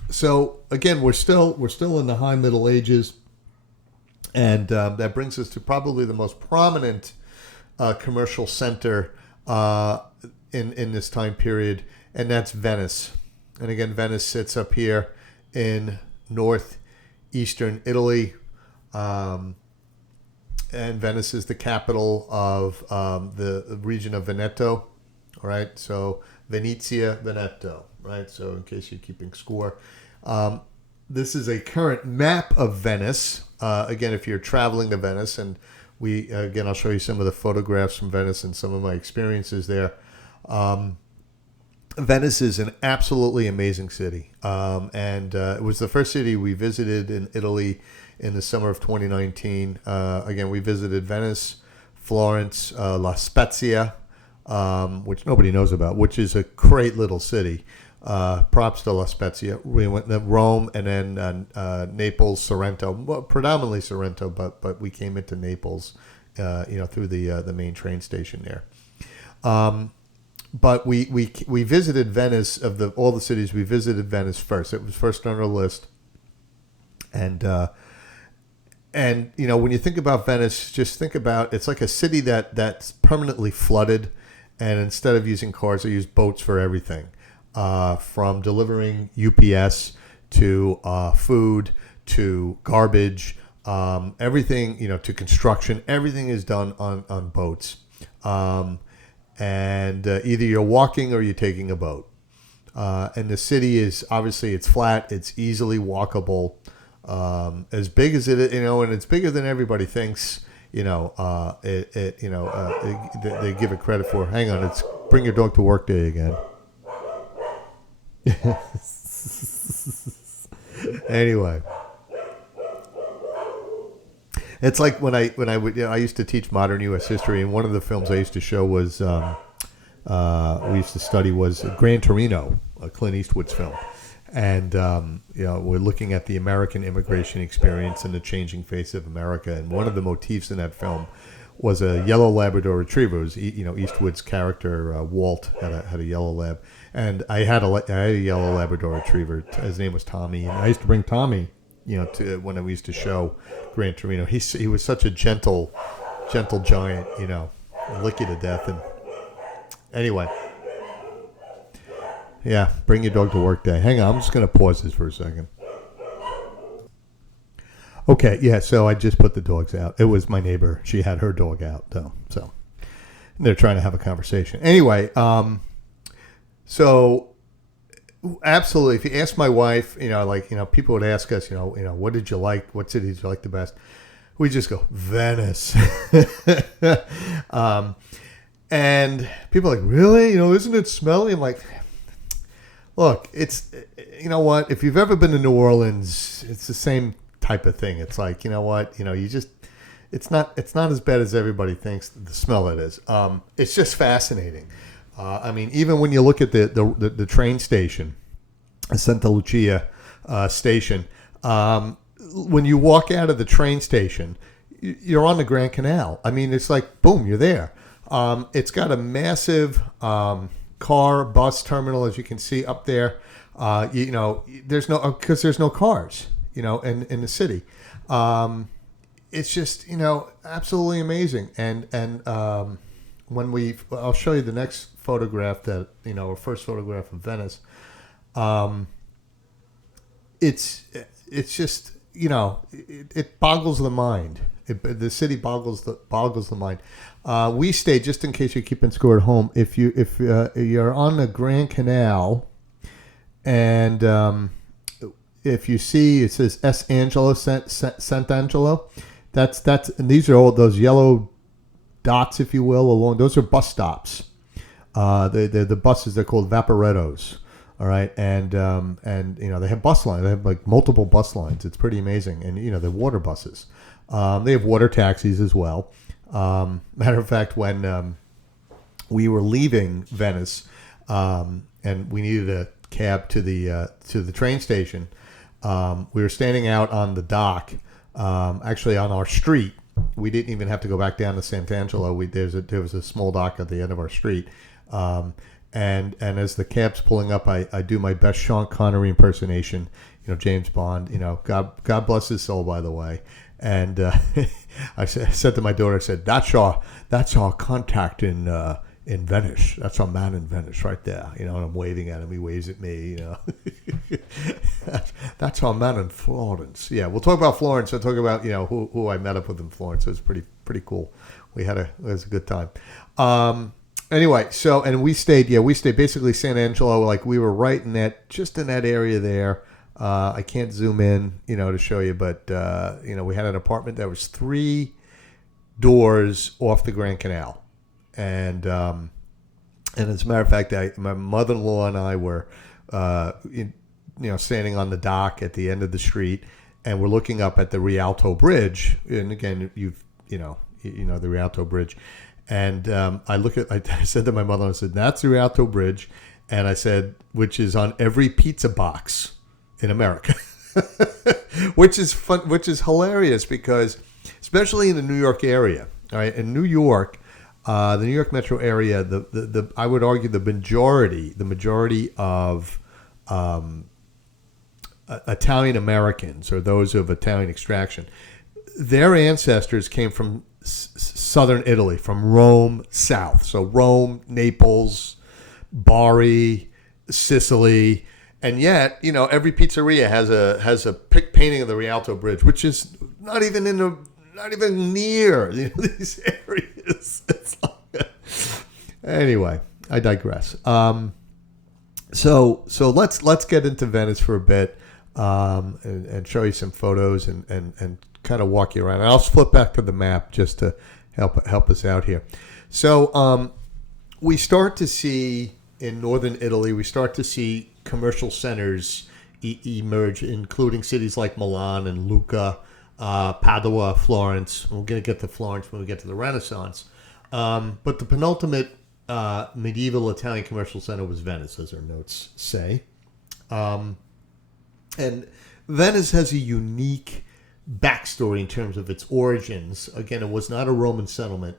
So again, we're still in the High Middle Ages, and that brings us to probably the most prominent commercial center in this time period, and that's Venice. And again, Venice sits up here in northeastern Italy, and Venice is the capital of the region of Veneto. All right, so Venezia, Veneto. Right, so in case you're keeping score, this is a current map of Venice. Again, if you're traveling to Venice, and I'll show you some of the photographs from Venice and some of my experiences there. Venice is an absolutely amazing city, and it was the first city we visited in Italy in the summer of 2019. Again, we visited Venice, Florence, La Spezia, which nobody knows about, which is a great little city. Props to La Spezia. We went to Rome, and then Naples, Sorrento, well, predominantly Sorrento, but we came into Naples, through the main train station there. But we visited Venice. Of all the cities, we visited Venice first. It was first on our list, and when you think about Venice, just think about, it's like a city that's permanently flooded, and instead of using cars, they use boats for everything. From delivering UPS to food to garbage, everything, to construction, everything is done on boats. and either you're walking or you're taking a boat. And the city is obviously it's flat, it's easily walkable, as big as it, and it's bigger than everybody thinks. They give it credit for. Hang on, it's bring your dog to work day again. Anyway, it's like when I would I used to teach modern U.S. history, and one of the films I used to show was we used to study was Gran Torino, a Clint Eastwood's film, and we're looking at the American immigration experience and the changing face of America, and one of the motifs in that film was a yellow Labrador Retriever. It was, Eastwood's character Walt had a yellow lab, and I had a yellow Labrador Retriever. His name was Tommy, and I used to bring Tommy, to when we used to show Gran Torino. He was such a gentle giant, lick you to death. And anyway, yeah, bring your dog to work day. Hang on, I'm just going to pause this for a second. Okay, yeah, so I just put the dogs out. It was my neighbor. She had her dog out, though. So they're trying to have a conversation. Anyway, so absolutely, if you ask my wife, people would ask us, what did you like? What city did you like the best? We just go, Venice. And people are like, really? Isn't it smelly? I'm like, look, it's, what? If you've ever been to New Orleans, it's the same type of thing. It's like, it's not as bad as everybody thinks the smell it is. It's just fascinating. Even when you look at the train station, Santa Lucia station, when you walk out of the train station, you're on the Grand Canal. It's like, boom, you're there. It's got a massive bus terminal, as you can see up there. There's no cars, in the city. It's just, absolutely amazing. And I'll show you the next photograph our first photograph of Venice. It's just, it boggles the mind. The city boggles the mind. We stay, just in case you're keeping score at home. If you're on the Grand Canal, and if you see it says S. Angelo, Sant'Angelo, and these are all those yellow dots, if you will, along. Those are bus stops. They're the buses. They're called Vaporettos. All right, and they have bus lines. They have like multiple bus lines. It's pretty amazing, and they're water buses. They have water taxis as well. Matter of fact, when we were leaving Venice, and we needed a cab to the train station, we were standing out on the dock, actually on our street. We didn't even have to go back down to Sant'Angelo. There was a small dock at the end of our street. And as the cab's pulling up, I do my best Sean Connery impersonation, James Bond, God bless his soul, by the way. And I said to my daughter, I said, that's our contact in Venice. That's our man in Venice right there. And I'm waving at him. He waves at me, That's our man in Florence. Yeah, we'll talk about Florence. I'll talk about, who I met up with in Florence. It was pretty cool. It was a good time. Anyway, and we stayed basically Sant'Angelo, like we were right in that area there. I can't zoom in, to show you, but, we had an apartment that was 3 doors off the Grand Canal. And as a matter of fact, my mother-in-law and I were, standing on the dock at the end of the street, and we're looking up at the Rialto Bridge. And again, the Rialto Bridge. And I said to my mother, I said, that's the Rialto Bridge. And I said, which is on every pizza box in America, which is fun, which is hilarious because, especially in the New York area, all right, in New York, the New York metro area, the I would argue the majority of Italian Americans, or those of Italian extraction, their ancestors came from southern Italy, from Rome south. So Rome, Naples, Bari, Sicily, and yet every pizzeria has a painting of the Rialto Bridge, which is not even near these areas. It's like Anyway, I digress. So let's get into Venice for a bit, and show you some photos and kind of walk you around. And I'll flip back to the map just to help us out here. So we start to see in northern Italy, we start to see commercial centers emerge, including cities like Milan and Lucca, Padua, Florence. We're going to get to Florence when we get to the Renaissance. But the penultimate medieval Italian commercial center was Venice, as our notes say. And Venice has a unique backstory in terms of its origins. Again, it was not a Roman settlement.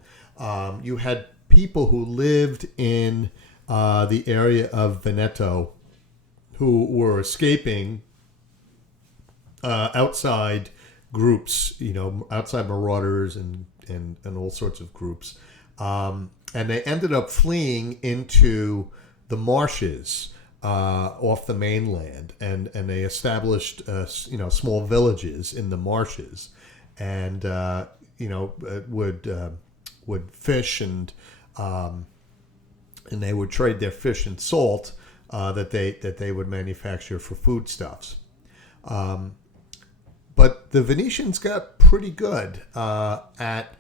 You had people who lived in the area of Veneto who were escaping outside groups, outside marauders and all sorts of groups. And they ended up fleeing into the marshes off the mainland, and they established small villages in the marshes, and would fish and they would trade their fish and salt that they would manufacture for foodstuffs. But the Venetians got pretty good at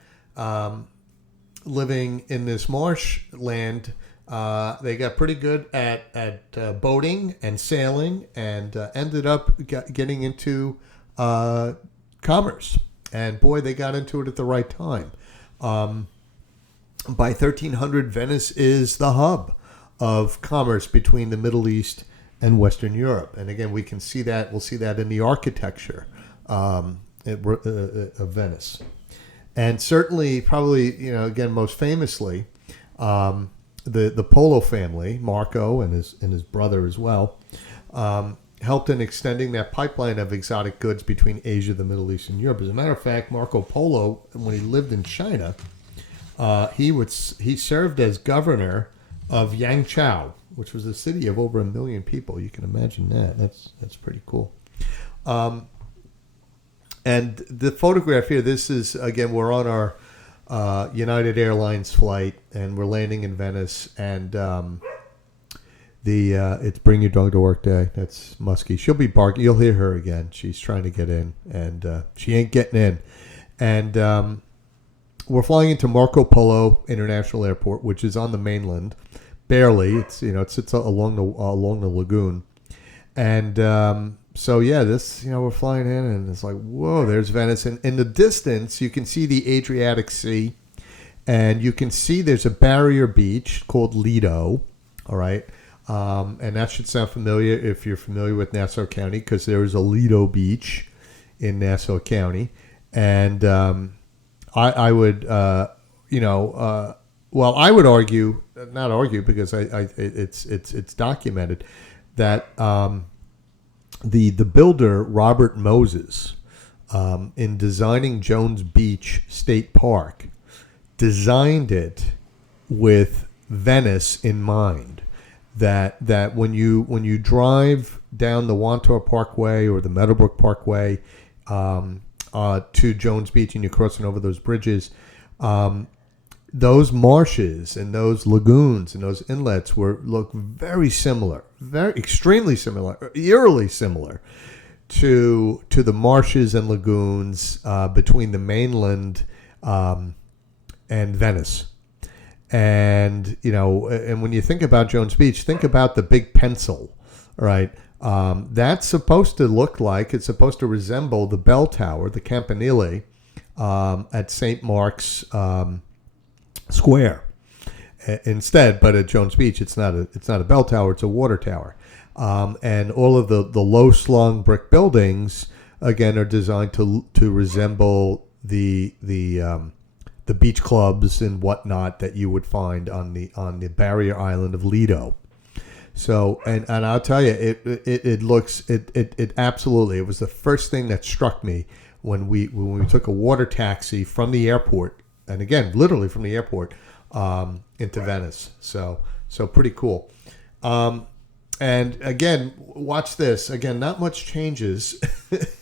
living in this marshland. They got pretty good at boating and sailing, and ended up getting into commerce. And boy, they got into it at the right time. By 1300, Venice is the hub of commerce between the Middle East and Western Europe. And again, we can see that. We'll see that in the architecture of Venice. And certainly, probably, again, most famously, the Polo family, Marco and his brother as well, helped in extending that pipeline of exotic goods between Asia, the Middle East, and Europe. As a matter of fact, Marco Polo, when he lived in China, he served as governor of Yangzhou, which was a city of over 1 million people. You can imagine that. That's pretty cool. And the photograph here, this is, again, we're on our United Airlines flight, and we're landing in Venice, and it's Bring Your Dog to Work Day. That's Muskie. She'll be barking. You'll hear her again. She's trying to get in, and she ain't getting in. And we're flying into Marco Polo International Airport, which is on the mainland. Barely. It sits along the lagoon. And so this, we're flying in, and it's like, whoa, there's Venice. And in the distance, you can see the Adriatic Sea, and you can see there's a barrier beach called Lido. All right. And that should sound familiar if you're familiar with Nassau County, because there is a Lido Beach in Nassau County. And I would, I would argue, not argue, because it's documented that the builder Robert Moses, in designing Jones Beach State Park, designed it with Venice in mind. That when you drive down the Wantor Parkway or the Meadowbrook Parkway to Jones Beach, and you're crossing over those bridges, those marshes and those lagoons and those inlets look very similar, extremely similar, eerily similar to the marshes and lagoons between the mainland and Venice. And and when you think about Jones Beach, think about the big pencil, right? That's supposed to look like, it's supposed to resemble the bell tower, the Campanile, at St. Mark's Square. Instead, but at Jones Beach, it's not a bell tower; it's a water tower. And all of the low slung brick buildings again are designed to resemble the beach clubs and whatnot that you would find on the barrier island of Lido. So, and I'll tell you, it looks absolutely. It was the first thing that struck me when we took a water taxi from the airport, and again, literally from the airport, into Venice. So pretty cool. And again, watch this. Again, not much changes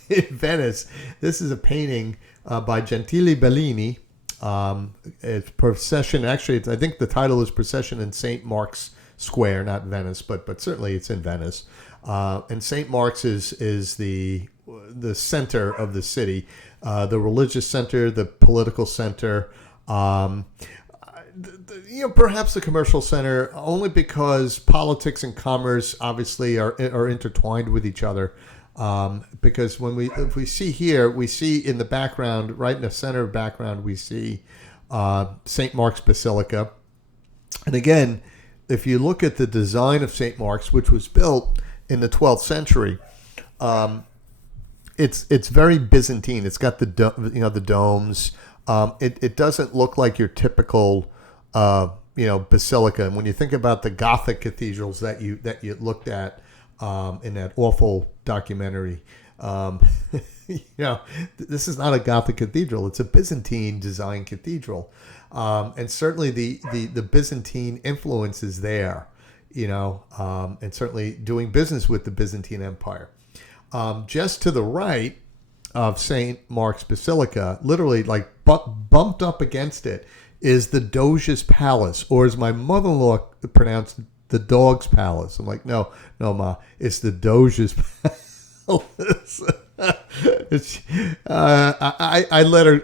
in Venice. This is a painting by Gentile Bellini It's procession. Actually, I think the title is Procession in St. Mark's Square, not Venice, but certainly it's in Venice. And St. Mark's is the center of the city, the religious center, the political center. Perhaps the commercial center, only because politics and commerce obviously are intertwined with each other. Because if we see here, we see in the background, right in the center background, we see St. Mark's Basilica. And again, if you look at the design of St. Mark's, which was built in the 12th century, it's very Byzantine. It's got the domes. It doesn't look like your typical basilica. And when you think about the Gothic cathedrals that you looked at in that awful documentary, this is not a Gothic cathedral. It's a Byzantine design cathedral, and certainly the Byzantine influence is there. And certainly doing business with the Byzantine Empire. Just to the right of St. Mark's Basilica, literally like bumped up against it, is the Doge's Palace, or as my mother-in-law pronounced it, the Dog's Palace. I'm like, no, Ma, it's the Doge's Palace. I let her.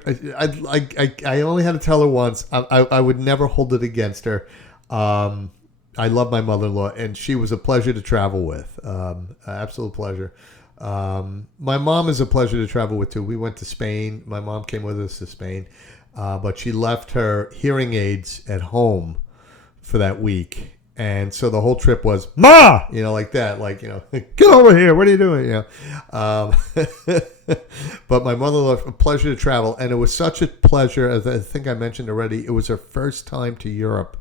I only had to tell her once. I would never hold it against her. I love my mother-in-law, and she was a pleasure to travel with. Absolute pleasure. My mom is a pleasure to travel with too. We went to Spain. My mom came with us to Spain, but she left her hearing aids at home for that week. And so the whole trip was, Ma, like that, get over here. What are you doing? But my mother-in-law, a pleasure to travel. And it was such a pleasure, as I think I mentioned already, it was her first time to Europe.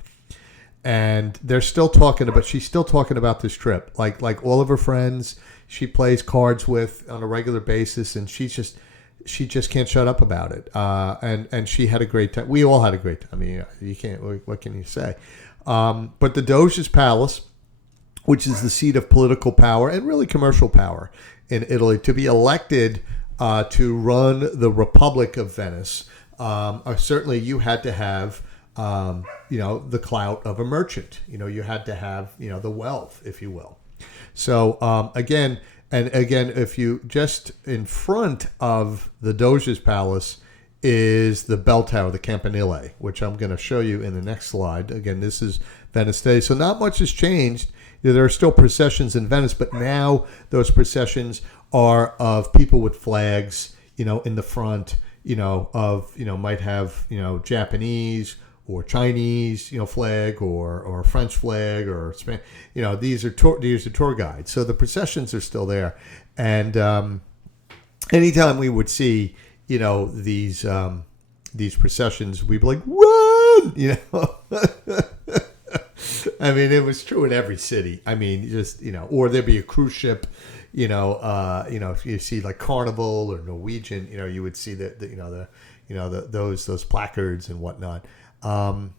And she's still talking about this trip. Like all of her friends, she plays cards with on a regular basis, and she just can't shut up about it. And she had a great time. We all had a great time. I mean, you can't. What can you say? But the Doge's Palace, which is the seat of political power and really commercial power in Italy, to be elected to run the Republic of Venice, certainly you had to have the clout of a merchant. You had to have the wealth, if you will. So again, if you just in front of the Doge's Palace is the bell tower, the Campanile, which I'm going to show you in the next slide. Again, this is Venice today. So not much has changed. There are still processions in Venice, but now those processions are of people with flags, in the front, might have, Japanese or Chinese, flag or French flag or Spanish. These are tour guides. So the processions are still there. And anytime we would see these processions, we'd be like, run, I mean, it was true in every city. I mean, just, or there'd be a cruise ship, if you see like Carnival or Norwegian, you would see those placards and whatnot. And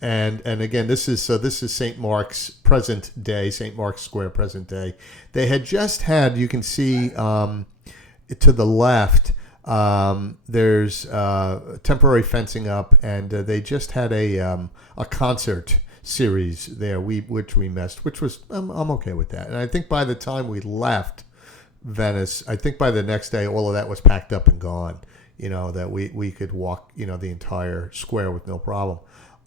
again, this is St. Mark's present day, St. Mark's Square present day. They had just had, you can see to the left, there's temporary fencing up, and they just had a concert series there, which we missed, which was I'm okay with that. And I think by the time we left Venice, I think by the next day all of that was packed up and gone. That we could walk the entire square with no problem.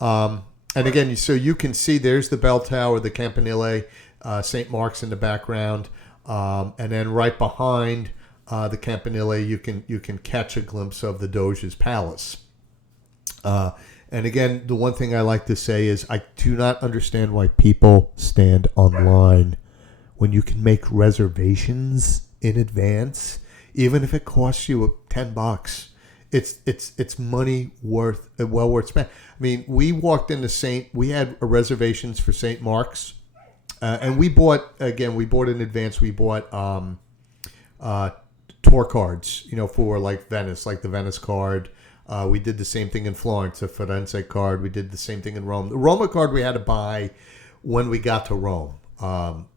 And again, so you can see there's the bell tower, the Campanile, St. Mark's in the background, and then right behind the Campanile, you can catch a glimpse of the Doge's Palace. And again, the one thing I like to say is I do not understand why people stand online when you can make reservations in advance, even if it costs you $10. It's money well worth spent. I mean, we walked into we had reservations for St. Mark's, and we bought in advance. We bought tour cards, for like Venice, like the Venice card. We did the same thing in Florence, a Firenze card. We did the same thing in Rome. The Roma card we had to buy when we got to Rome,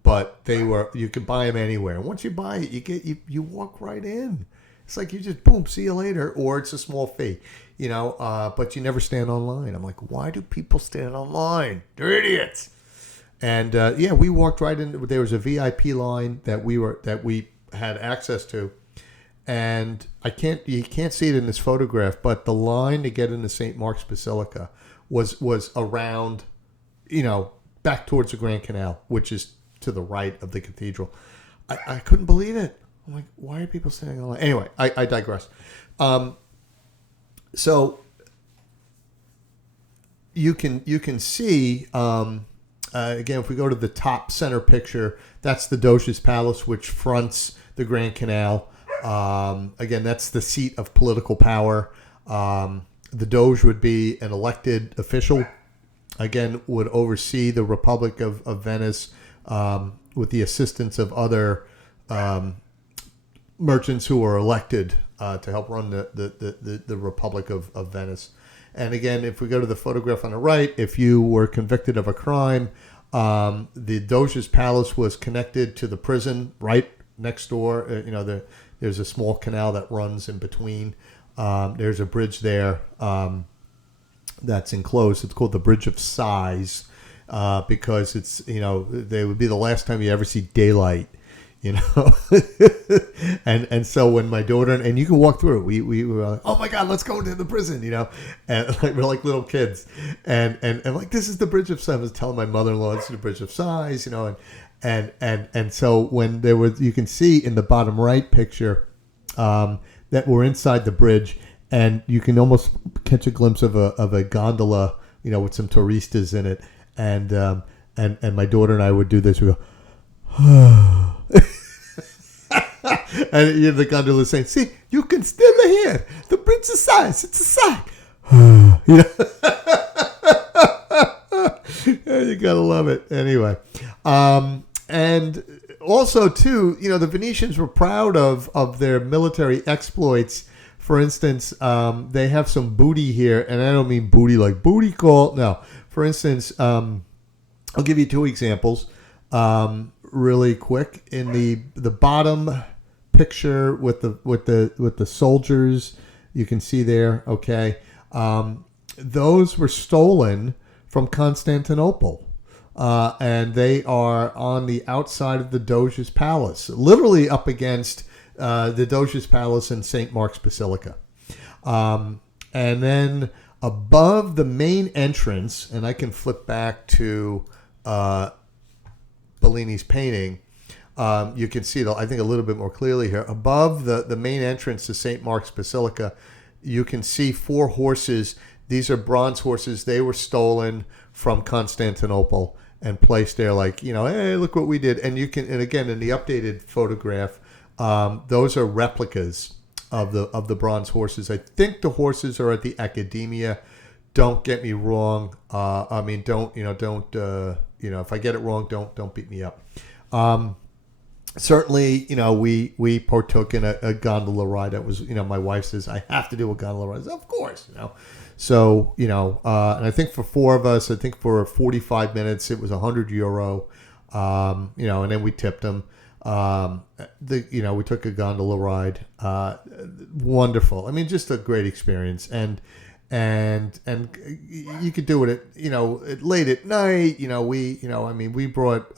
but you could buy them anywhere. And once you buy it, you walk right in. It's like you just boom, see you later, or it's a small fee, but you never stand online. I'm like, why do people stand online? They're idiots. And we walked right in. There was a VIP line that we had access to, and you can't see it in this photograph, but the line to get into St. Mark's Basilica was around, back towards the Grand Canal, which is to the right of the cathedral. I couldn't believe it. I'm like, why are people standing online? Anyway, I digress. So you can see, again, if we go to the top center picture, that's the Doge's Palace, which fronts the Grand Canal. Again, that's the seat of political power. The Doge would be an elected official, again, would oversee the Republic of Venice with the assistance of other merchants who are elected to help run the Republic of Venice. And again, if we go to the photograph on the right, if you were convicted of a crime, the Doge's Palace was connected to the prison right next door. There's a small canal that runs in between. There's a bridge there that's enclosed. It's called the Bridge of Sighs because it's, they would be the last time you ever see daylight. and so when my daughter and you can walk through it, we were like, oh my God, let's go into the prison, and we're like little kids, and like, this is the Bridge of Sighs. I was telling my mother-in-law, this is the Bridge of Sighs, and so when there was, you can see in the bottom right picture that we're inside the bridge, and you can almost catch a glimpse of a gondola, with some turistas in it, and my daughter and I would do this. We go. And the gondola is saying, see, you can still hear the Bridge of Sighs. It's a sign. You gotta love it. Anyway, and also too, the Venetians were proud of their military exploits. For instance, they have some booty here, and I don't mean booty like booty call. No. For instance, I'll give you two examples. Really quick, in the bottom picture with the soldiers, you can see there. Okay, those were stolen from Constantinople, and they are on the outside of the Doge's Palace, literally up against the Doge's Palace in St. Mark's Basilica, and then above the main entrance, and I can flip back to Bellini's painting, you can see it, I think, a little bit more clearly here. Above the main entrance to St. Mark's Basilica, you can see 4 horses. These are bronze horses. They were stolen from Constantinople and placed there like, hey, look what we did. And again, in the updated photograph, those are replicas of the bronze horses. I think the horses are at the Accademia. Don't get me wrong. If I get it wrong, don't beat me up. Certainly, we partook in a gondola ride. That was, my wife says, I have to do a gondola ride. Of course, So, and I think for 4 of us, for 45 minutes, it was €100, and then we tipped them. We took a gondola ride. Wonderful. I mean, just a great experience. And you could do it at, late at night, we brought,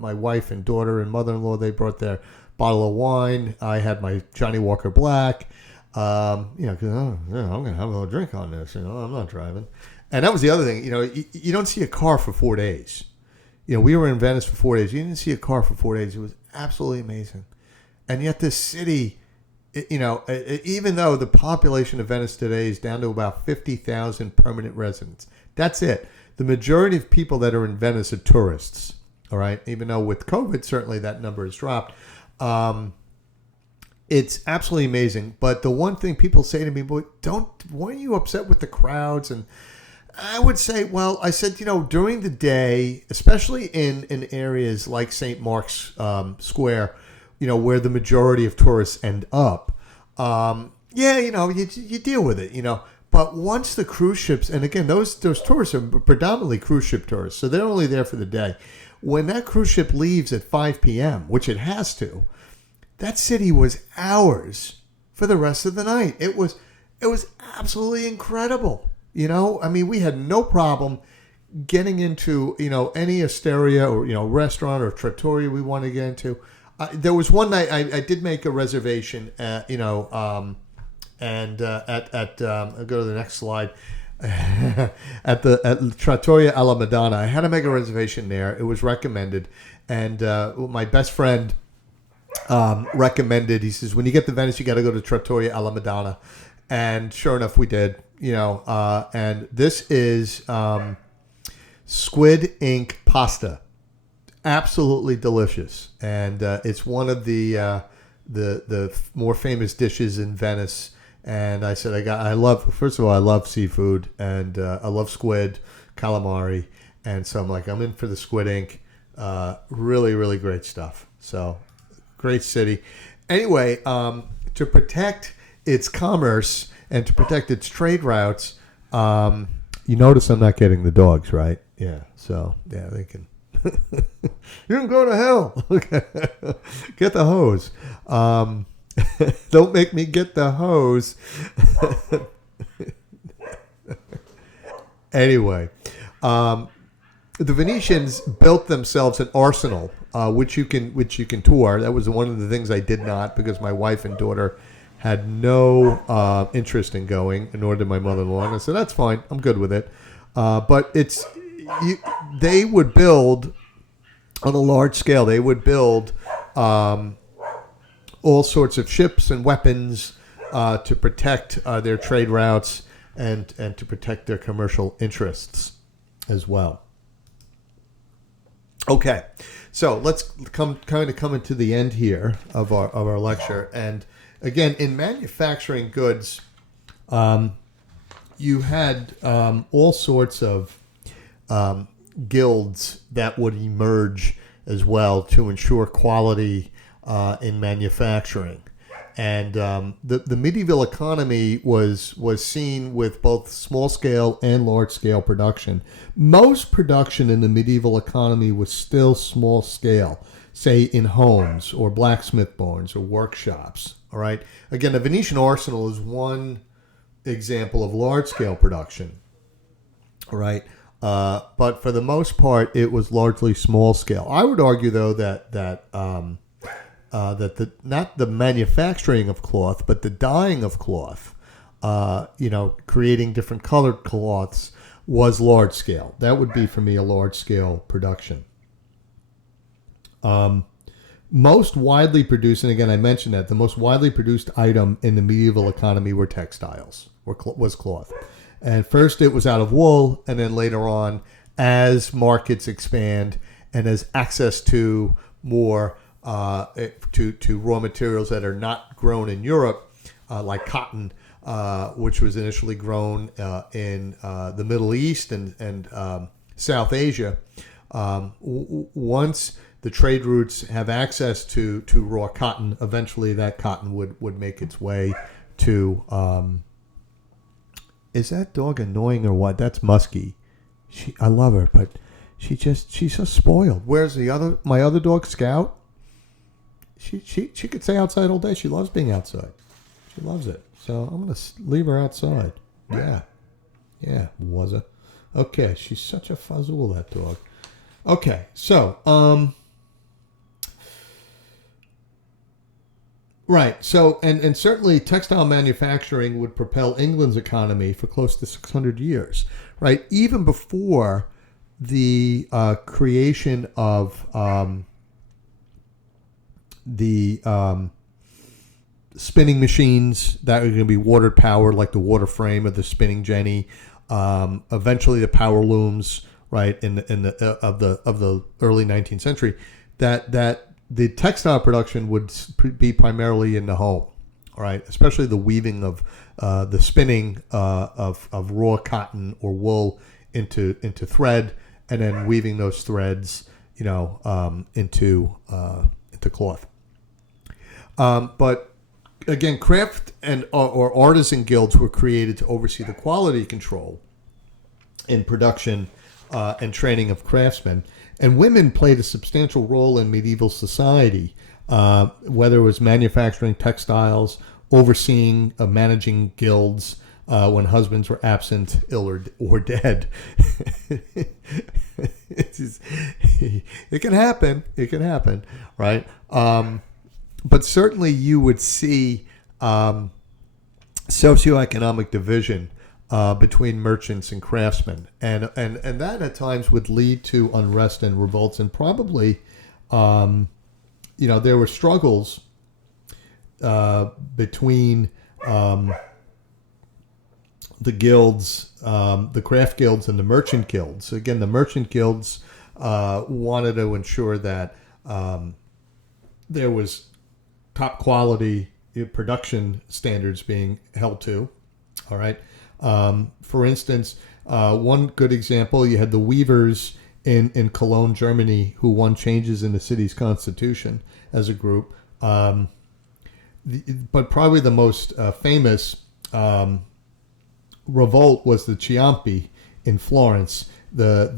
my wife and daughter and mother-in-law, they brought their bottle of wine. I had my Johnny Walker Black, cause I'm going to have a little drink on this, I'm not driving. And that was the other thing, you don't see a car for 4 days. We were in Venice for 4 days. You didn't see a car for 4 days. It was absolutely amazing. And yet this city, even though the population of Venice today is down to about 50,000 permanent residents, that's it. The majority of people that are in Venice are tourists, all right? Even though with COVID, certainly that number has dropped. It's absolutely amazing. But the one thing people say to me, weren't you upset with the crowds? And I would say, I said, during the day, especially in areas like St. Mark's Square, where the majority of tourists end up, you deal with it, But once the cruise ships, and again, those tourists are predominantly cruise ship tourists, so they're only there for the day. When that cruise ship leaves at 5 p.m., which it has to, that city was hours for the rest of the night. It was absolutely incredible. You know, I mean, we had no problem getting into, you know, any osteria or, you know, restaurant or trattoria we wanted to get into. There was one night I did make a reservation, you know, and I'll go to the next slide. at Trattoria alla Madonna, I had to make a reservation there. It was recommended, and my best friend recommended. He says, when you get to Venice, you got to go to Trattoria alla Madonna, and sure enough, we did. You know, and this is squid ink pasta, absolutely delicious, and it's one of the more famous dishes in Venice. And I said, I love seafood, and I love squid, calamari, and so I'm in for the squid ink. Really, really great stuff. So, great city. Anyway, to protect its commerce and to protect its trade routes, you notice I'm not getting the dogs, right? Yeah. So, yeah, they can. You can go to hell. Okay. Get the hose. Don't make me get the hose. Anyway, the Venetians built themselves an arsenal, which you can tour. That was one of the things I did not, because my wife and daughter had no interest in going, nor did my mother-in-law. And I said, that's fine, I'm good with it. But they would build on a large scale. They would build all sorts of ships and weapons to protect their trade routes and to protect their commercial interests as well. Okay, so let's come into the end here of our lecture. And again, in manufacturing goods, you had all sorts of guilds that would emerge as well to ensure quality in manufacturing. And the medieval economy was seen with both small scale and large scale production. Most production in the medieval economy was still small scale, say in homes or blacksmith barns or workshops. All right. Again, the Venetian arsenal is one example of large scale production. All right. But for the most part, it was largely small scale. I would argue, though, that not the manufacturing of cloth, but the dyeing of cloth, creating different colored cloths, was large scale. That would be, for me, a large scale production. Most widely produced, and again, I mentioned that, the most widely produced item in the medieval economy were textiles, was cloth. And first it was out of wool, and then later on, as markets expand and as access to more to raw materials that are not grown in Europe, like cotton, which was initially grown in the Middle East and South Asia. Once the trade routes have access to raw cotton, eventually that cotton would make its way to... is that dog annoying or what? That's Muskie. I love her, but she's so spoiled. Where's my other dog, Scout? She could stay outside all day. She loves being outside. She loves it. So I'm going to leave her outside. Yeah, was it? Okay, she's such a fazzool, that dog. Okay, so, right. So, and certainly textile manufacturing would propel England's economy for close to 600 years, right? Even before the creation of the spinning machines that are going to be water powered, like the water frame of the spinning jenny. Eventually, the power looms, right, in the early 19th century. That the textile production would be primarily in the home, all right, especially the weaving of the spinning of raw cotton or wool into thread, and then weaving those threads, into cloth. But again, craft or artisan guilds were created to oversee the quality control in production and training of craftsmen. And women played a substantial role in medieval society, whether it was manufacturing textiles overseeing, managing guilds when husbands were absent, ill, or dead. It can happen. It can happen, right? But certainly you would see socioeconomic division between merchants and craftsmen, and that at times would lead to unrest and revolts, and probably, there were struggles between the guilds, the craft guilds and the merchant guilds. Again, the merchant guilds wanted to ensure that there was top quality production standards being held to. All right. For instance, one good example, you had the weavers in Cologne, Germany, who won changes in the city's constitution as a group. But probably the most famous revolt was the Ciompi in Florence. The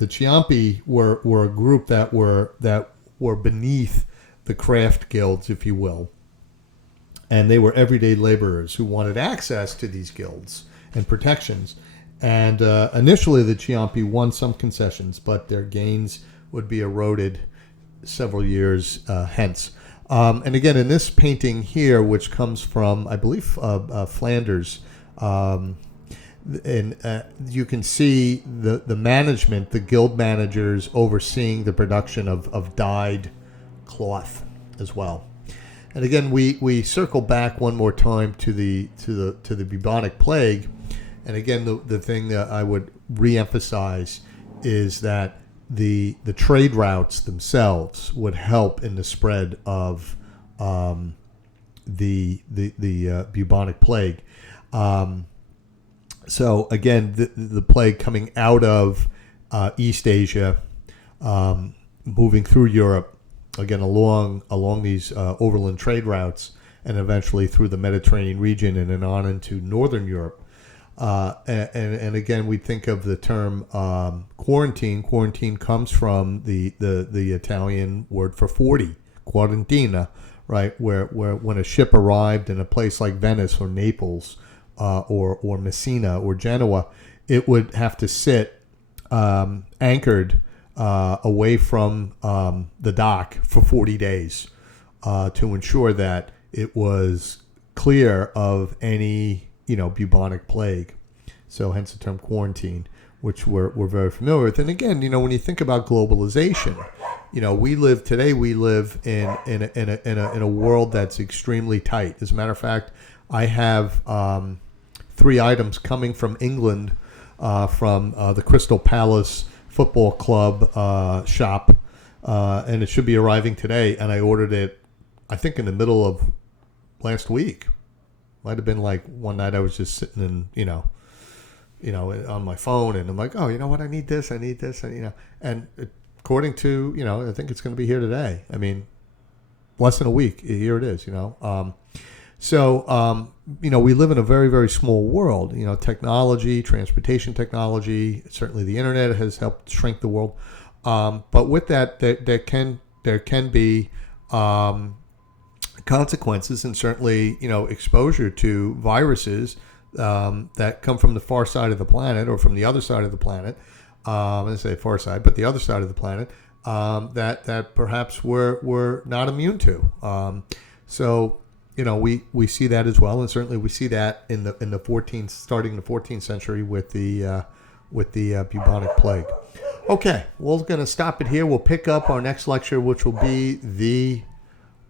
Ciompi were a group that were beneath the craft guilds, if you will, and they were everyday laborers who wanted access to these guilds and protections. And initially, the Ciompi won some concessions, but their gains would be eroded several years hence. And again, in this painting here, which comes from, I believe, Flanders, and you can see the management, the guild managers overseeing the production of dyed cloth as well. And again, we circle back one more time to the bubonic plague. And again, the thing that I would reemphasize is that the trade routes themselves would help in the spread of the bubonic plague. So again, the plague coming out of East Asia, moving through Europe, again along these overland trade routes, and eventually through the Mediterranean region and then on into Northern Europe. And again, we think of the term quarantine. Quarantine comes from the Italian word for 40, quarantina, right? Where when a ship arrived in a place like Venice or Naples or Messina or Genoa, it would have to sit anchored away from the dock for 40 days to ensure that it was clear of any bubonic plague. So hence the term quarantine, which we're very familiar with. And again, when you think about globalization, we live in a world that's extremely tight. As a matter of fact, I have 3 items coming from England, from the Crystal Palace Football Club shop, and it should be arriving today. And I ordered it, I think, in the middle of last week. Might have been like one night I was just sitting in, on my phone, and I'm like, oh, you know what? I need this, and and according to, I think it's going to be here today. I mean, less than a week, here it is. So we live in a very, very small world. Technology, transportation technology, certainly the internet has helped shrink the world. But with that, there can be consequences, and certainly exposure to viruses that come from the far side of the planet, or from the other side of the planet. I say far side, but the other side of the planet, that perhaps we're not immune to. So we see that as well, and certainly we see that in the 14th, starting in the 14th century with the bubonic plague. Okay, we're going to stop it here. We'll pick up our next lecture, which will be the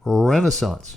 Renaissance.